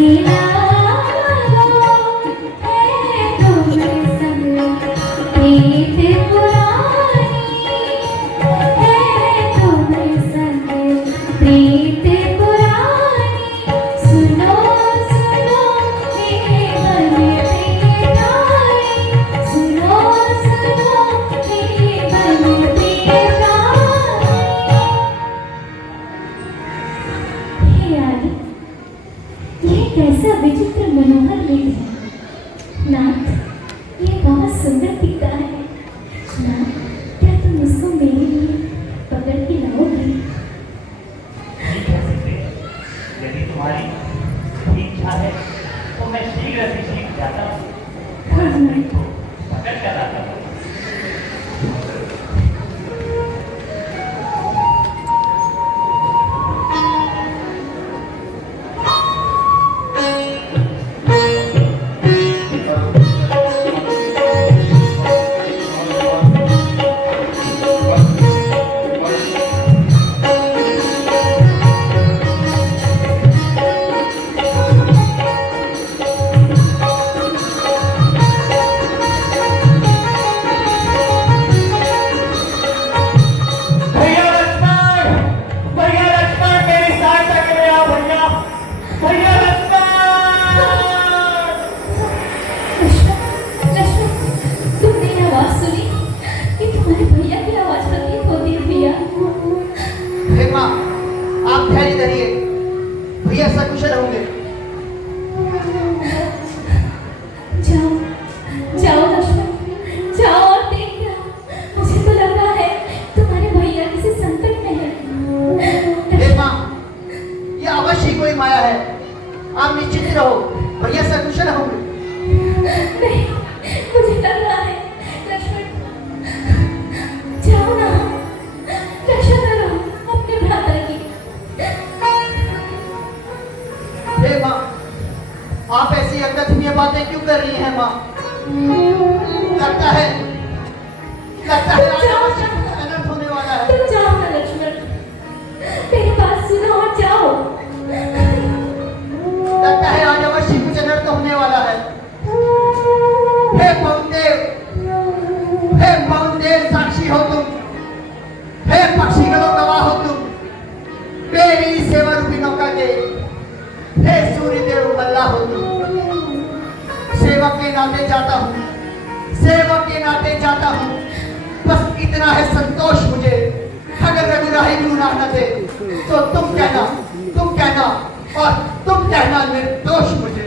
हसीना है तुम्हारे संग प्रीत पुरानी है तुम्हारे संग प्रीत पुरानी सुनो सुनो मेरे मन पे गाने सुनो सुनो मेरे मन पे गाने हे आदि ये कैसा विचित्र मनोहर मेघ है नाथ ये बहुत सुंदर दिखता है नाथ क्या तुम उसको मेरे लिए पकड़ के लाओगे नहीं कह सकते। यदि तुम्हारी इच्छा है तो मैं शीघ्र से शीघ्र जाता हूँ और इस मणि को पकड़ कर लाता हूँ। भैया लक्ष्मण मेरी सहायता के लिए आओ भैया भैया लक्ष्मण लक्ष्मण लक्ष्मण तुमने ये आवाज सुनी कि तुम्हारे भैया की आवाज प्रतीत होती है भैया हे माँ, आप धैर्य धरिए, भैया सकुशल होंगे। जाओ जाओ लक्ष्मण जाओ और देख लो मुझे तो लगा है तुम्हारे भैया किसी संकट में है हे माँ, ये अवश्य कोई माया है, आप निश्चित रहो, भैया सकुशल होंगे। नहीं मुझे लग रहा है लक्ष्मण जाओ ना रक्षा करो अपने भ्राता की हे माँ, आप ऐसी अकथनीय बातें क्यों कर रही हैं माँ? लगता है आज अवश्य कुछ अनर्थ होने वाला है। तुम जाओ ना लक्ष्मण मेरी बात सुनो और जाओ लगता है आज अवश्य कुछ अनर्थ होने वाला है। हे पवनदेव साक्षी हो तुम, हे पक्षीगणों गवाह हो तुम, मेरी सेवा रूपी नौका के हे सूर्यदेव मल्ला हो तुम। सेवक के नाते जाता हूँ, सेवक के नाते जाता हूँ, बस इतना है संतोष मुझे। अगर रघुराही गुनाह न दे तो तुम कहना और तुम कहना निर्दोष मुझे।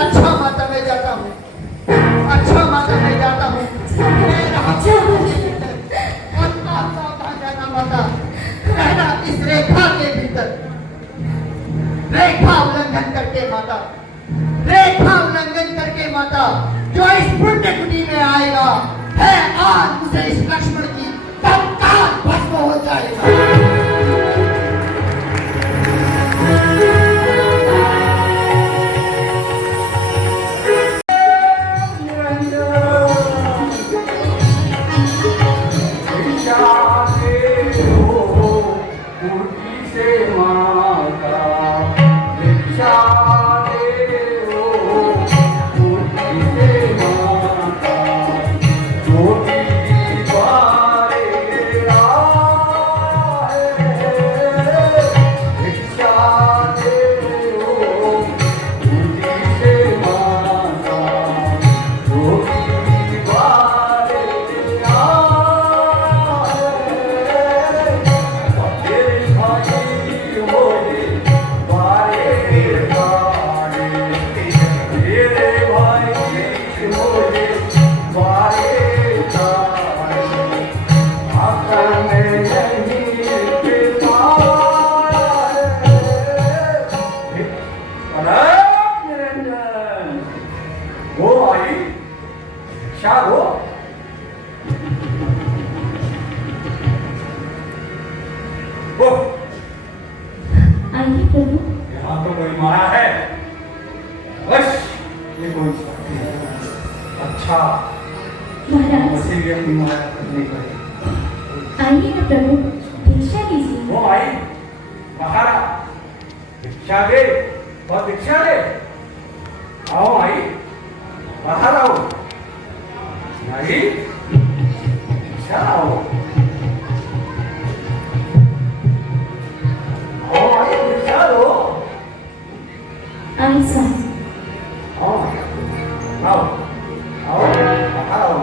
अच्छा माता मैं जाता हूँ, अच्छा माता मैं जाता हूँ। और आप सावधान रहना माता, रहना इस रेखा के भीतर, रेखा उल्लंघन करके माता, रेखा उल्लंघन करके माता, जो इस पुण्य कुटी में आएगा है आज उसे इस लक्ष्मण की तत्काल भस्म हो जाएगा। आइए प्रभु। यहाँ तो कोई माया है, बस ये कोई अच्छा महाराज उसी व्यक्ति माया करनी पड़ेगी। आइए ना प्रभु, दीक्षा दीजिए। वो आई भिक्षा दे और भिक्षा दे। आओ आई, बाहर आओ। आई, भिक्षा आओ। आओ आई, भिक्षा दो। आई सा आओ, आओ, आओ, बाहर आओ।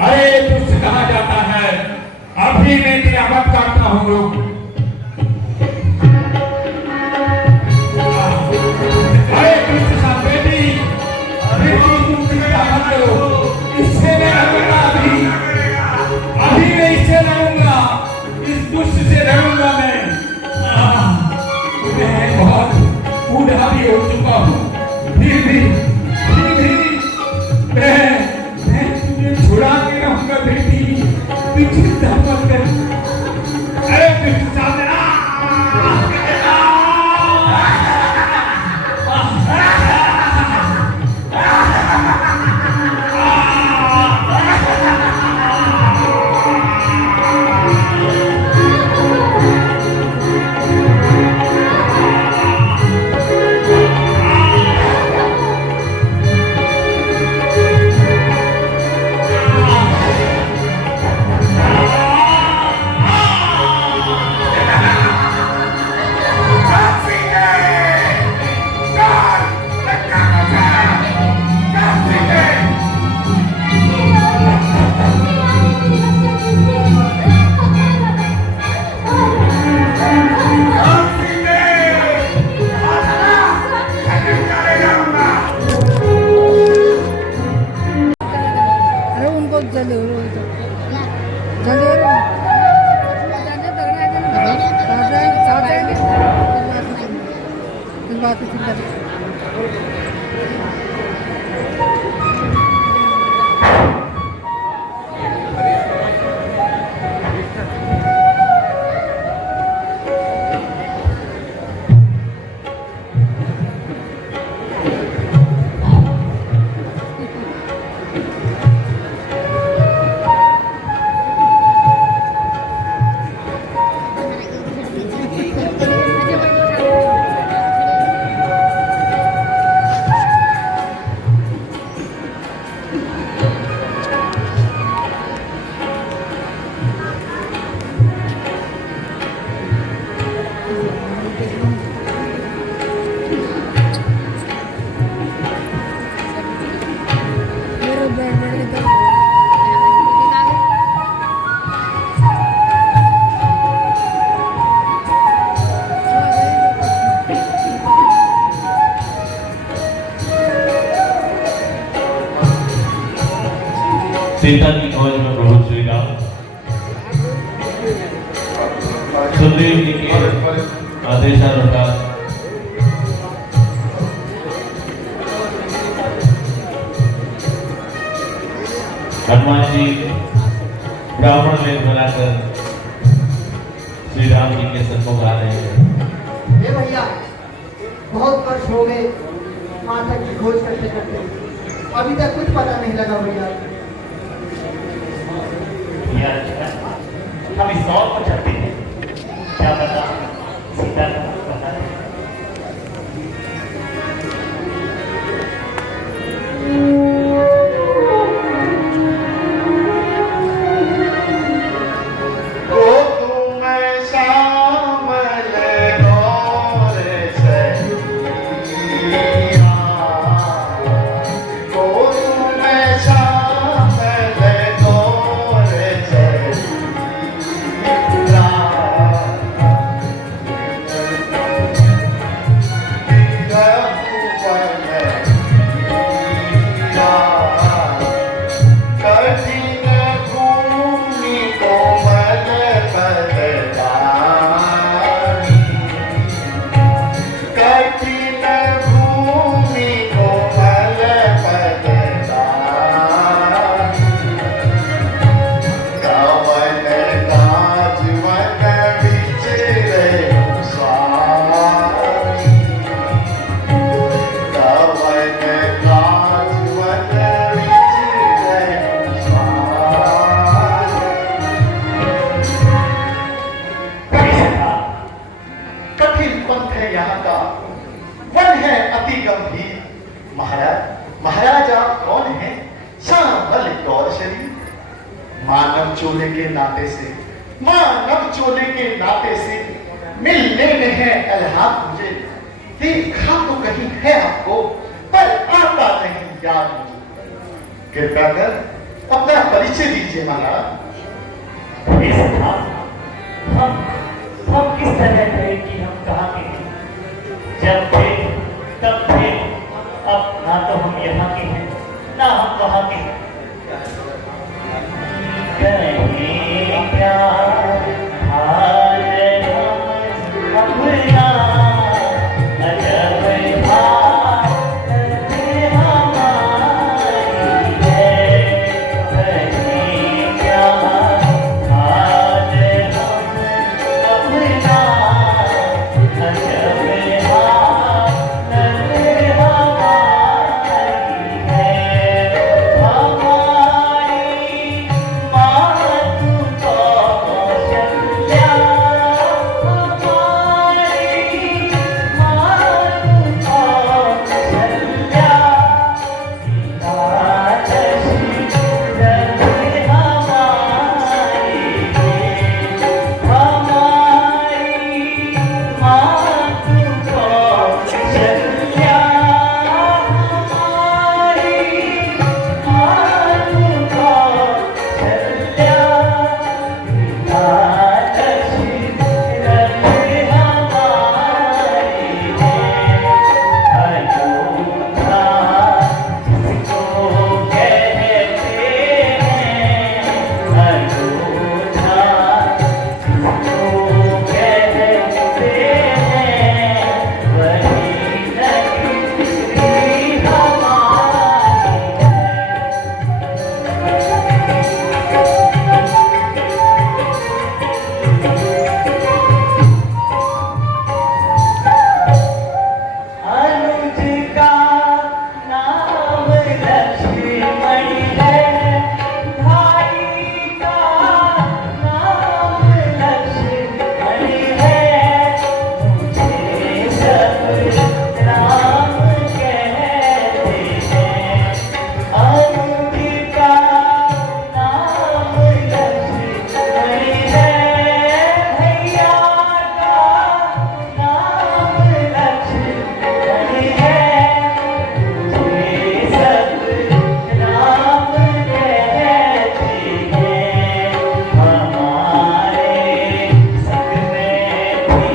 अरे तुझसे कहा जाता है, अभी मैं तेरा वध करता हूँ लोग। अरे तुझसे बेटी, बेटी तुम चिंता मत करो, इससे मैं लड़ूंगा। अभी मैं इससे लड़ूंगा, इस दुष्ट से लड़ूंगा मैं बहुत बूढ़ा भी हो चुका हूँ, फिर भी मैं तुझे छुड़ा के रहूंगा बेटी, तू चिंता मत कर। अरे तुझे सामने सीता की खोज में प्रभु श्री राम सुग्रीव जी के आदेशानुसार हनुमान जी ब्राह्मण वेश बनाकर श्री राम जी के सन्मुख आ रहे हैं। हे भैया, बहुत वर्ष हो गए माता की खोज करते करते, अभी तक कुछ पता नहीं लगा भैया। हम इस दौर को चलते हैं, क्या पता सीता का पता है। यहाँ का वन है अति गंभीर। महाराजा कौन है? श्यामल गौर शरीर। मानव चोले के नाते से मिलने में है अलहाक मुझे। देखा तो कहीं है आपको, पर आता नहीं याद मुझे। कृपया कर अपना परिचय दीजिए महाराज। ये सिद्धार्थ, हम किस तरह थे कि हम कहाँ के हैं? जब थे तब थे, अब ना तो हम यहाँ के हैं ना हम वहाँ के हैं। कहीं क्या हाल हम अपना अजब हालत हमारी है। कहीं क्या हाल हम अपना अजब हालत हमारी है। हमारी मात को कौशल्या, हमारी मात को कौशल्या, राजसी रंग हमारी है। हमारी मात को कौशल्या, अनुज का नाम लक्ष्मण है, भाई का नाम लक्ष्मण है। मुझे सब राम कहते हैं। अनुज का नाम लक्ष्मण है, भैया का नाम लक्ष्मण है। मुझे सब राम कहते हैं। हमारे संग में थी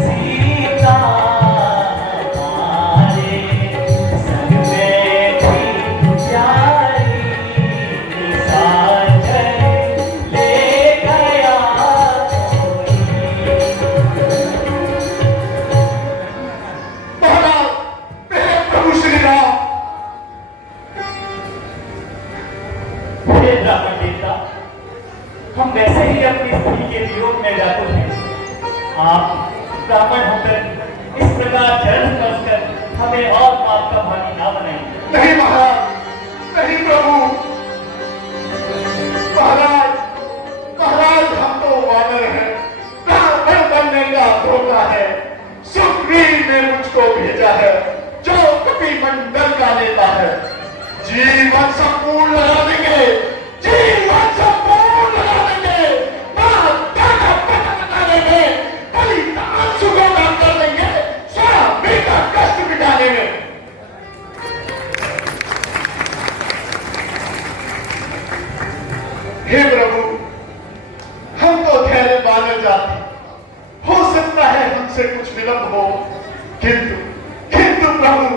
सीता, हमारे संग में थी प्यारी, निशाचर ले गया महाराज, मेरे प्रभु श्री राम। हे ब्राह्मण देवता, हम वैसे ही अपनी स्त्री के वियोग में व्याकुल हैं। आप ब्राह्मण होकर इस प्रकार जन्म कर हमें और पाप का भागी ना बनाएं। नहीं महाराज, नहीं प्रभु। महाराज, हम तो वानर हैं। ब्राह्मण बनने का धोखा है। सुग्रीव ने मुझको भेजा है, जो कपि मंडल का नेता है। जीवन संपूर्ण लगा देंगे, जीवन संपूर्ण लगा देंगे। बता देंगे, बलिदान सुगम कर देंगे, स्वामी का कष्ट मिटाने में। हे प्रभु, हम तो धैर्य मानव जाति, हो सकता है हमसे कुछ विलंब हो, किंतु प्रभु,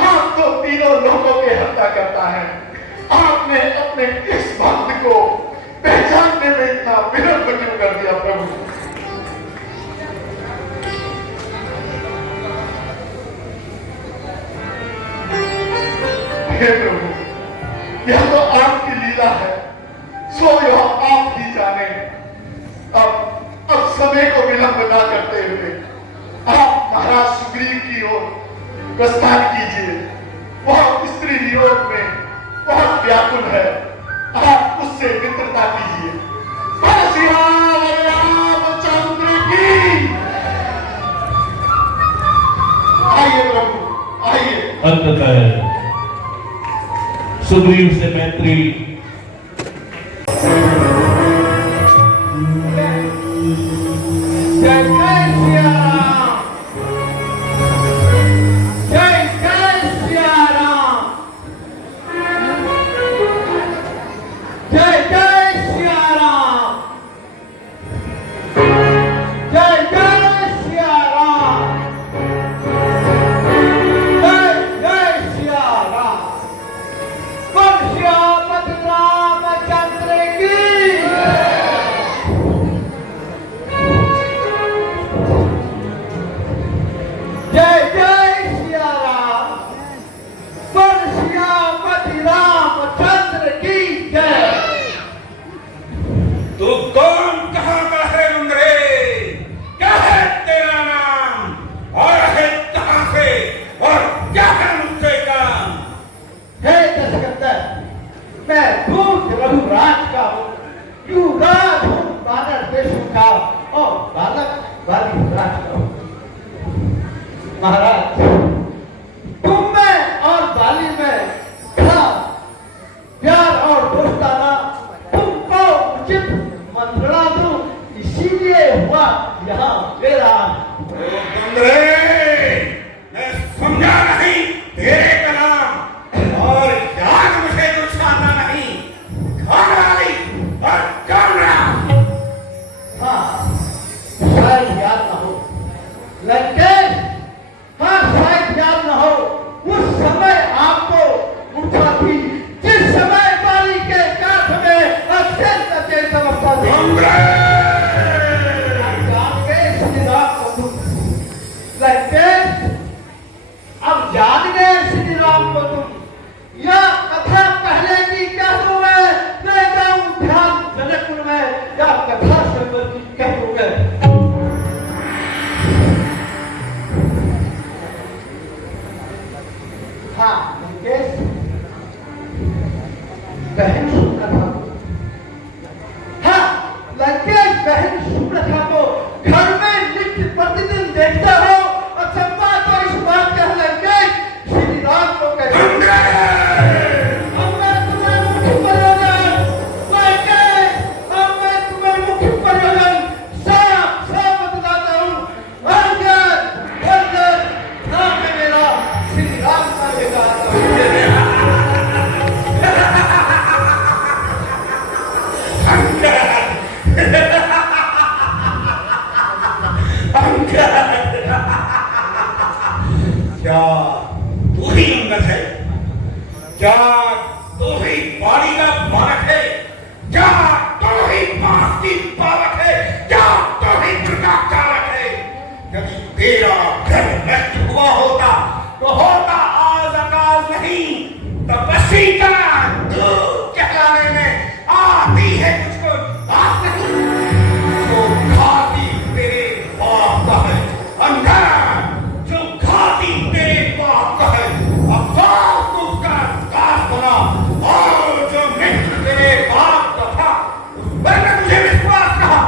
आप तो तीनों लोगों की हत्या करता है। आपने अपने इस भक्त को पहचानने में इतना विलंब क्यों कर दिया प्रभु? हे प्रभु, यह तो आपकी लीला है, सो यह आप ही जाने। अब समय को विलंब न करते हुए आप महाराज सुग्रीव की ओर प्रस्थान कीजिए। वह स्त्री वियोग में बहुत व्याकुल है, आप उससे मित्रता कीजिए। श्री रामचंद्र की अंततः सुग्रीव से मैत्री जय जय सिया राम, जय जय सिया राम, जय जय सिया राम, जय जय सिया राम, जय जय सिया राम। बोल श्यामति रामचंद्र की जय जय सिया राम, बोल श्यामति रामचंद्र की जय। तू कौन, कहाँ का है लुंगरे? क्या है तेरा नाम और है कहाँ से और क्या है मुझसे काम? हे दशकंदर, मैं दूत रघुराज का हूँ, युवराज हूँ बानर देशों का और बालक वाली राज का हूँ। महाराज, तुम में और बाली में था प्यार और दोस्ताना, तुमको उचित मंत्रणा दूं, इसीलिए हुआ यहाँ मेरा। लुंगरे, मैं समझा नहीं तेरे कलाम और याद मुझे कुछ आता नहीं। घर वाली और कमरा। हाँ, शायद याद न हो लंकेश, हाँ शायद याद न हो उस समय आपको उठा थी जिस समय बाली के काठ में अत्यंत अचेत अवस्था थी। अब जान गए श्री राम को तुम लंकेश, अब जान गए श्री राम को तुम। यह कथा पहले की कह दूं मैं, ले जाऊं ध्यान जनकपुर में, या कथा संबर की कह दूं मैं। हाँ लंकेश, बहन सुप्रथा, हाँ लंकेश बहन सुप्रथा को घर में नित्य प्रतिदिन देखता हो, अचंबा तो इस बात का है लंकेश, श्री राम को कहते अब मैं तुम्हें मुख्य प्रयोजन लंकेश, अब मैं तुम्हें मुख्य प्रयोजन साफ साफ बतलाता हूँ। अंगद, अंगद, नाम है मेरा, श्री राम का बेटा। क्या तू ही अंगद है? क्या तू ही बाली का बालक है? क्या तू ही पास की पावक है? क्या तू ही दुर्गा चालक है? यदि तेरा घर नष्ट हुआ होता तो होता आज अकाल नहीं, तपस्वी का दूध कहलाने में आती है मुझको बात नहीं। जो खाती तेरे बाप का है अंधा, जो खाती तेरे बाप का है अफवाह को उसका दास बना, और जो मित्र तेरे बाप का था उस पर में मुझे विश्वास रहा।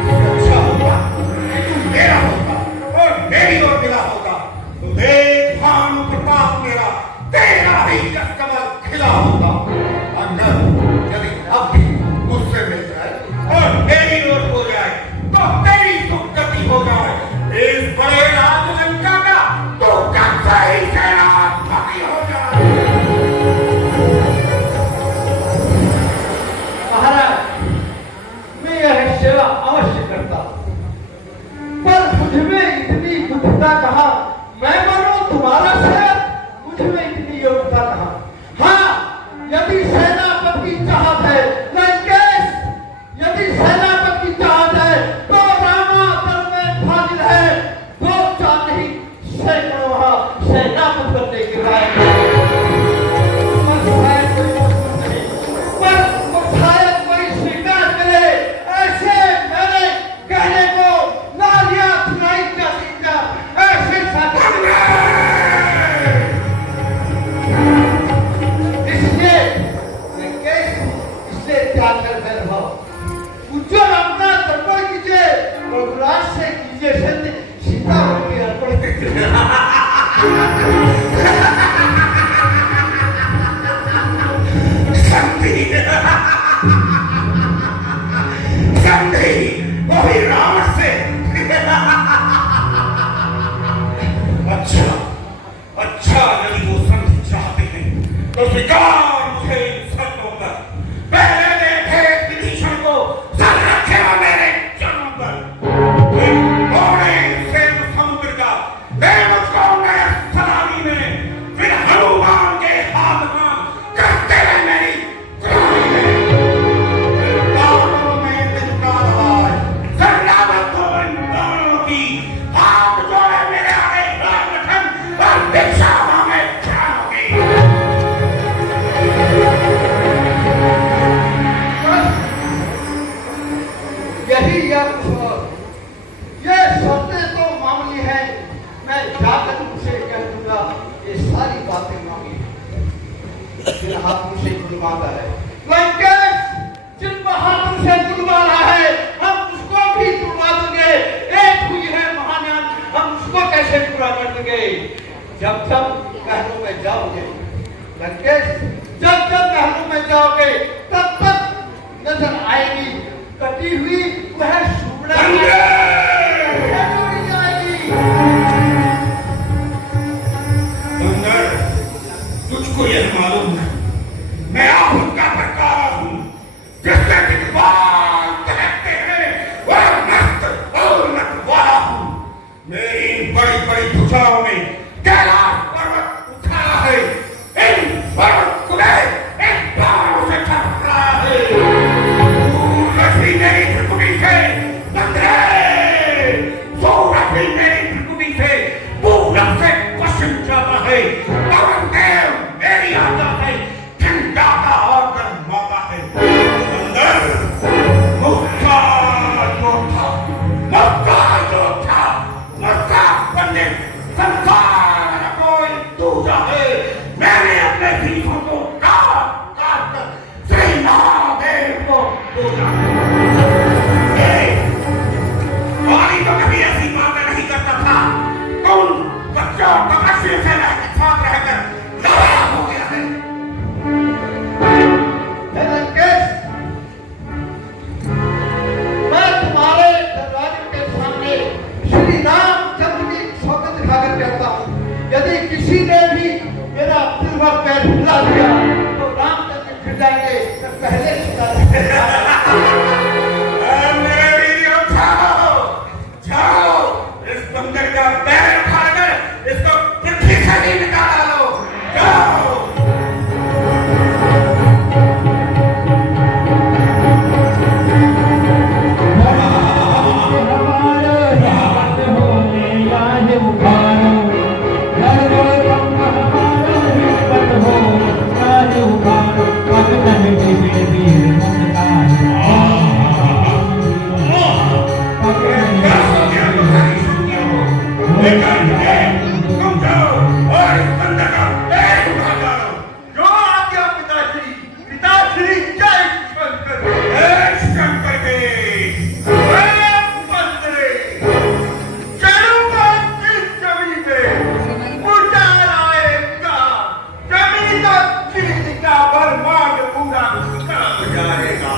इससे अच्छा होगा कि तू मेरा होता और मेरी ओर मिला होता, तो देख भानु प्रताप मेरा तेरा ही यश कमल खिला होता। अंगद, यदि अब भी मुझसे मिल जाए और मेरी ओर हो जाए तो तेरी सुगति हो जाए। इस बड़े राज लंका का तो कब्जा ही सेनापति हो जाए। महाराज, मैं यह सेवा अवश्य करता, पर मुझ में इतनी बुद्धिता कहाँ, मैं मानो तुम्हारा सेवक, मुझ में इतनी योग्यता कहाँ। हाँ, यदि सेनापति की चाहत है लंकेश, यदि सेनापति की चाहत है तो रामादल में फाजिल है, दो चार नहीं सैकड़ों वहाँ सेनापति बनने के बाद। पर शायद कोई स्वीकार करे, ऐसे मैंने कहने को लालिया सुनाई जाती का ऐसे साथी। माता है। लंकेश जिन बहादुर से तुड़वा रहा है, हम उसको भी तुड़वा देंगे। एक हुई है महान्यान, हम उसको कैसे पूरा कर देंगे? जब जब महलों में जाओगे लंकेश, जब जब महलों में जाओगे तब तक नजर आएगी कटी हुई वह सुबड़ा तुझको यह मालूम है मैं आहूत का प्रकार हूँ, जिससे दिग्बाल कहते हैं वह मस्त और मतवाला हूँ। मेरी बड़ी बड़ी भुजाओं में कैलाश पर्वत उठा है, इन पर्वत को इन बाणों से टकराया है। सूरज भी मेरी भृकुटी से बंधे, सूरज भी मेरी भृकुटी से पूरब से पश्चिम जाता है। पवन देव मेरी आज्ञा से ठंडाता और गर्माता है। अंदर मुक्ता योद्धा, मुक्ता योद्धा, मुक्ता पंडित, संसार का कोई दूजा है। मैंने अपने भीखों को काट काट कर श्री महादेव को पूजा। वाली तो कभी ऐसी बातें नहीं करता था, तुम बच्चों तपस्या से साथ रहकर लड़ा हो गया है। लंकेश, मैं तुम्हारे दरवाजे के सामने श्री रामचंद्र की सौगंध खाकर कहता हूँ, यदि किसी ने भी मेरा सिर व पैर हिला दिया तो रामचंद्र फिर जाएंगे तो पहले छिड़ा मेरे वीरों, जाओ इस बंदर का पैर उठाकर इसको पृथ्वी से ही निकाल डालो। जाओ। तुम जाओ और इस बंदर का पैर उठा डालो। जो आज्ञा पिताश्री, पिताश्री जय शंकर। जय शंकर के। मंत्री चलूंगा किस जमीन पे, पूजा आएगा जमीन का चीज का बर्बाद पूरा कर जाएगा।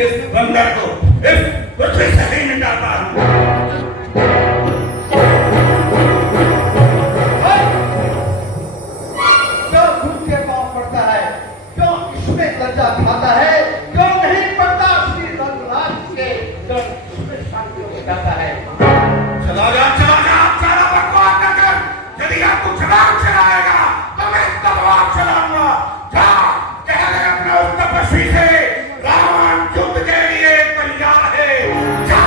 इस बंदर को इस पृथ्वी से ही निकालता हूँ। क्यों घूम के पाँव पड़ता है, क्यों इसमें लज्जा खाता है, क्यों नहीं पड़ता श्री रंगराज के क्यों इसमें शांति हो जाता है। चला जा चला बकवास न कर। यदि आपको जवाब चलाएगा तो मैं तलवार चलाऊंगा। जा कह दे अपने उस तपस्वी से रावण युद्ध के लिए तैयार है। जा।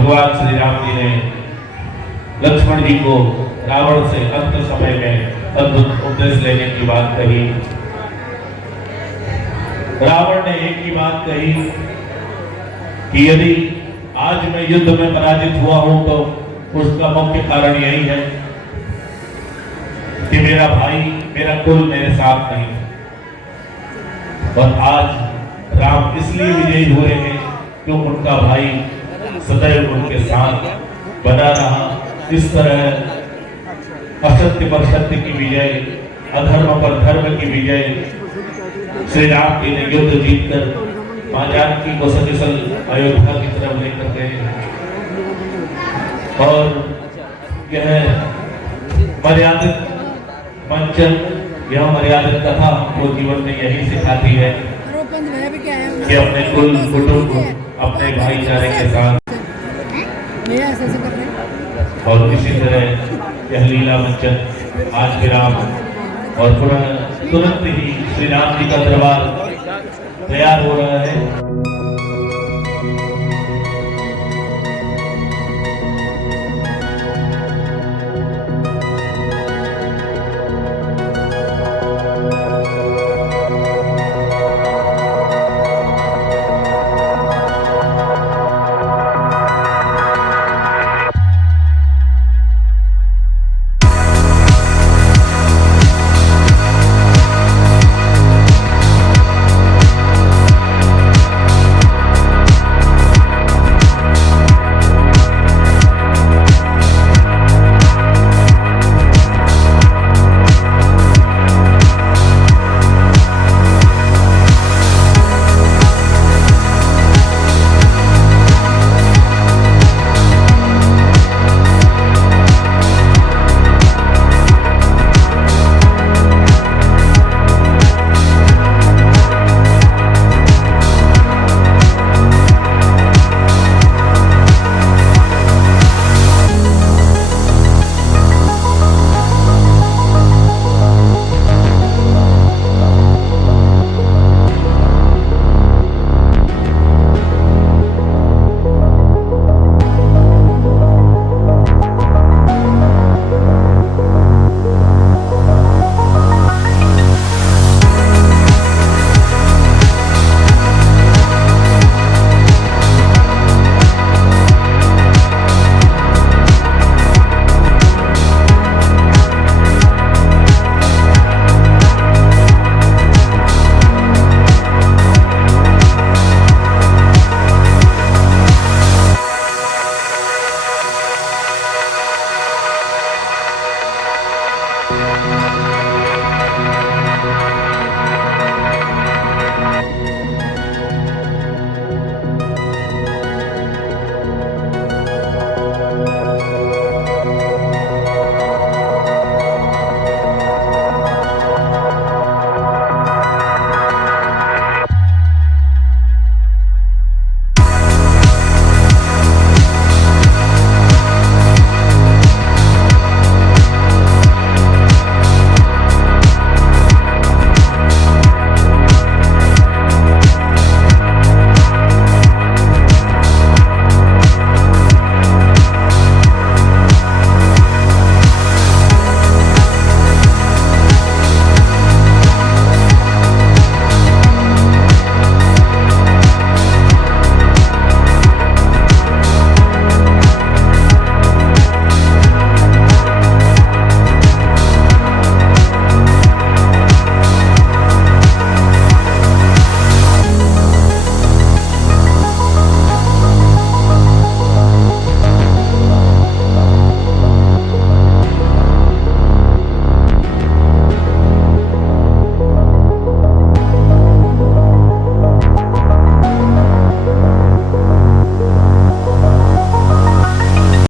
भगवान श्री राम जी ने लक्ष्मण जी को रावण से अंत समय में अद्भुत उपदेश लेने की बात कही। रावण ने एक ही बात कही कि यदि आज मैं युद्ध में पराजित हुआ हूं तो उसका मुख्य कारण यही है कि मेरा भाई, मेरा कुल मेरे साथ नहीं। और आज राम इसलिए विजयी हुए हैं क्योंकि उनका भाई सदैव उनके साथ बना रहा। इस तरह असत्य पर सत्य की विजय, अधर्म पर धर्म की विजय श्री राम जी ने युद्ध जीतकर मां जानकी को सकुशल अयोध्या की तरफ लेकर गए। और यह मर्यादित मंचन, यह मर्यादित कथा हमको जीवन में यही सिखाती है कि अपने कुल कुटुंब, अपने भाईचारे के साथ, और इसी तरह यह लीला मंचन आज विराम और तुरंत ही श्री राम जी का दरबार तैयार हो रहा है।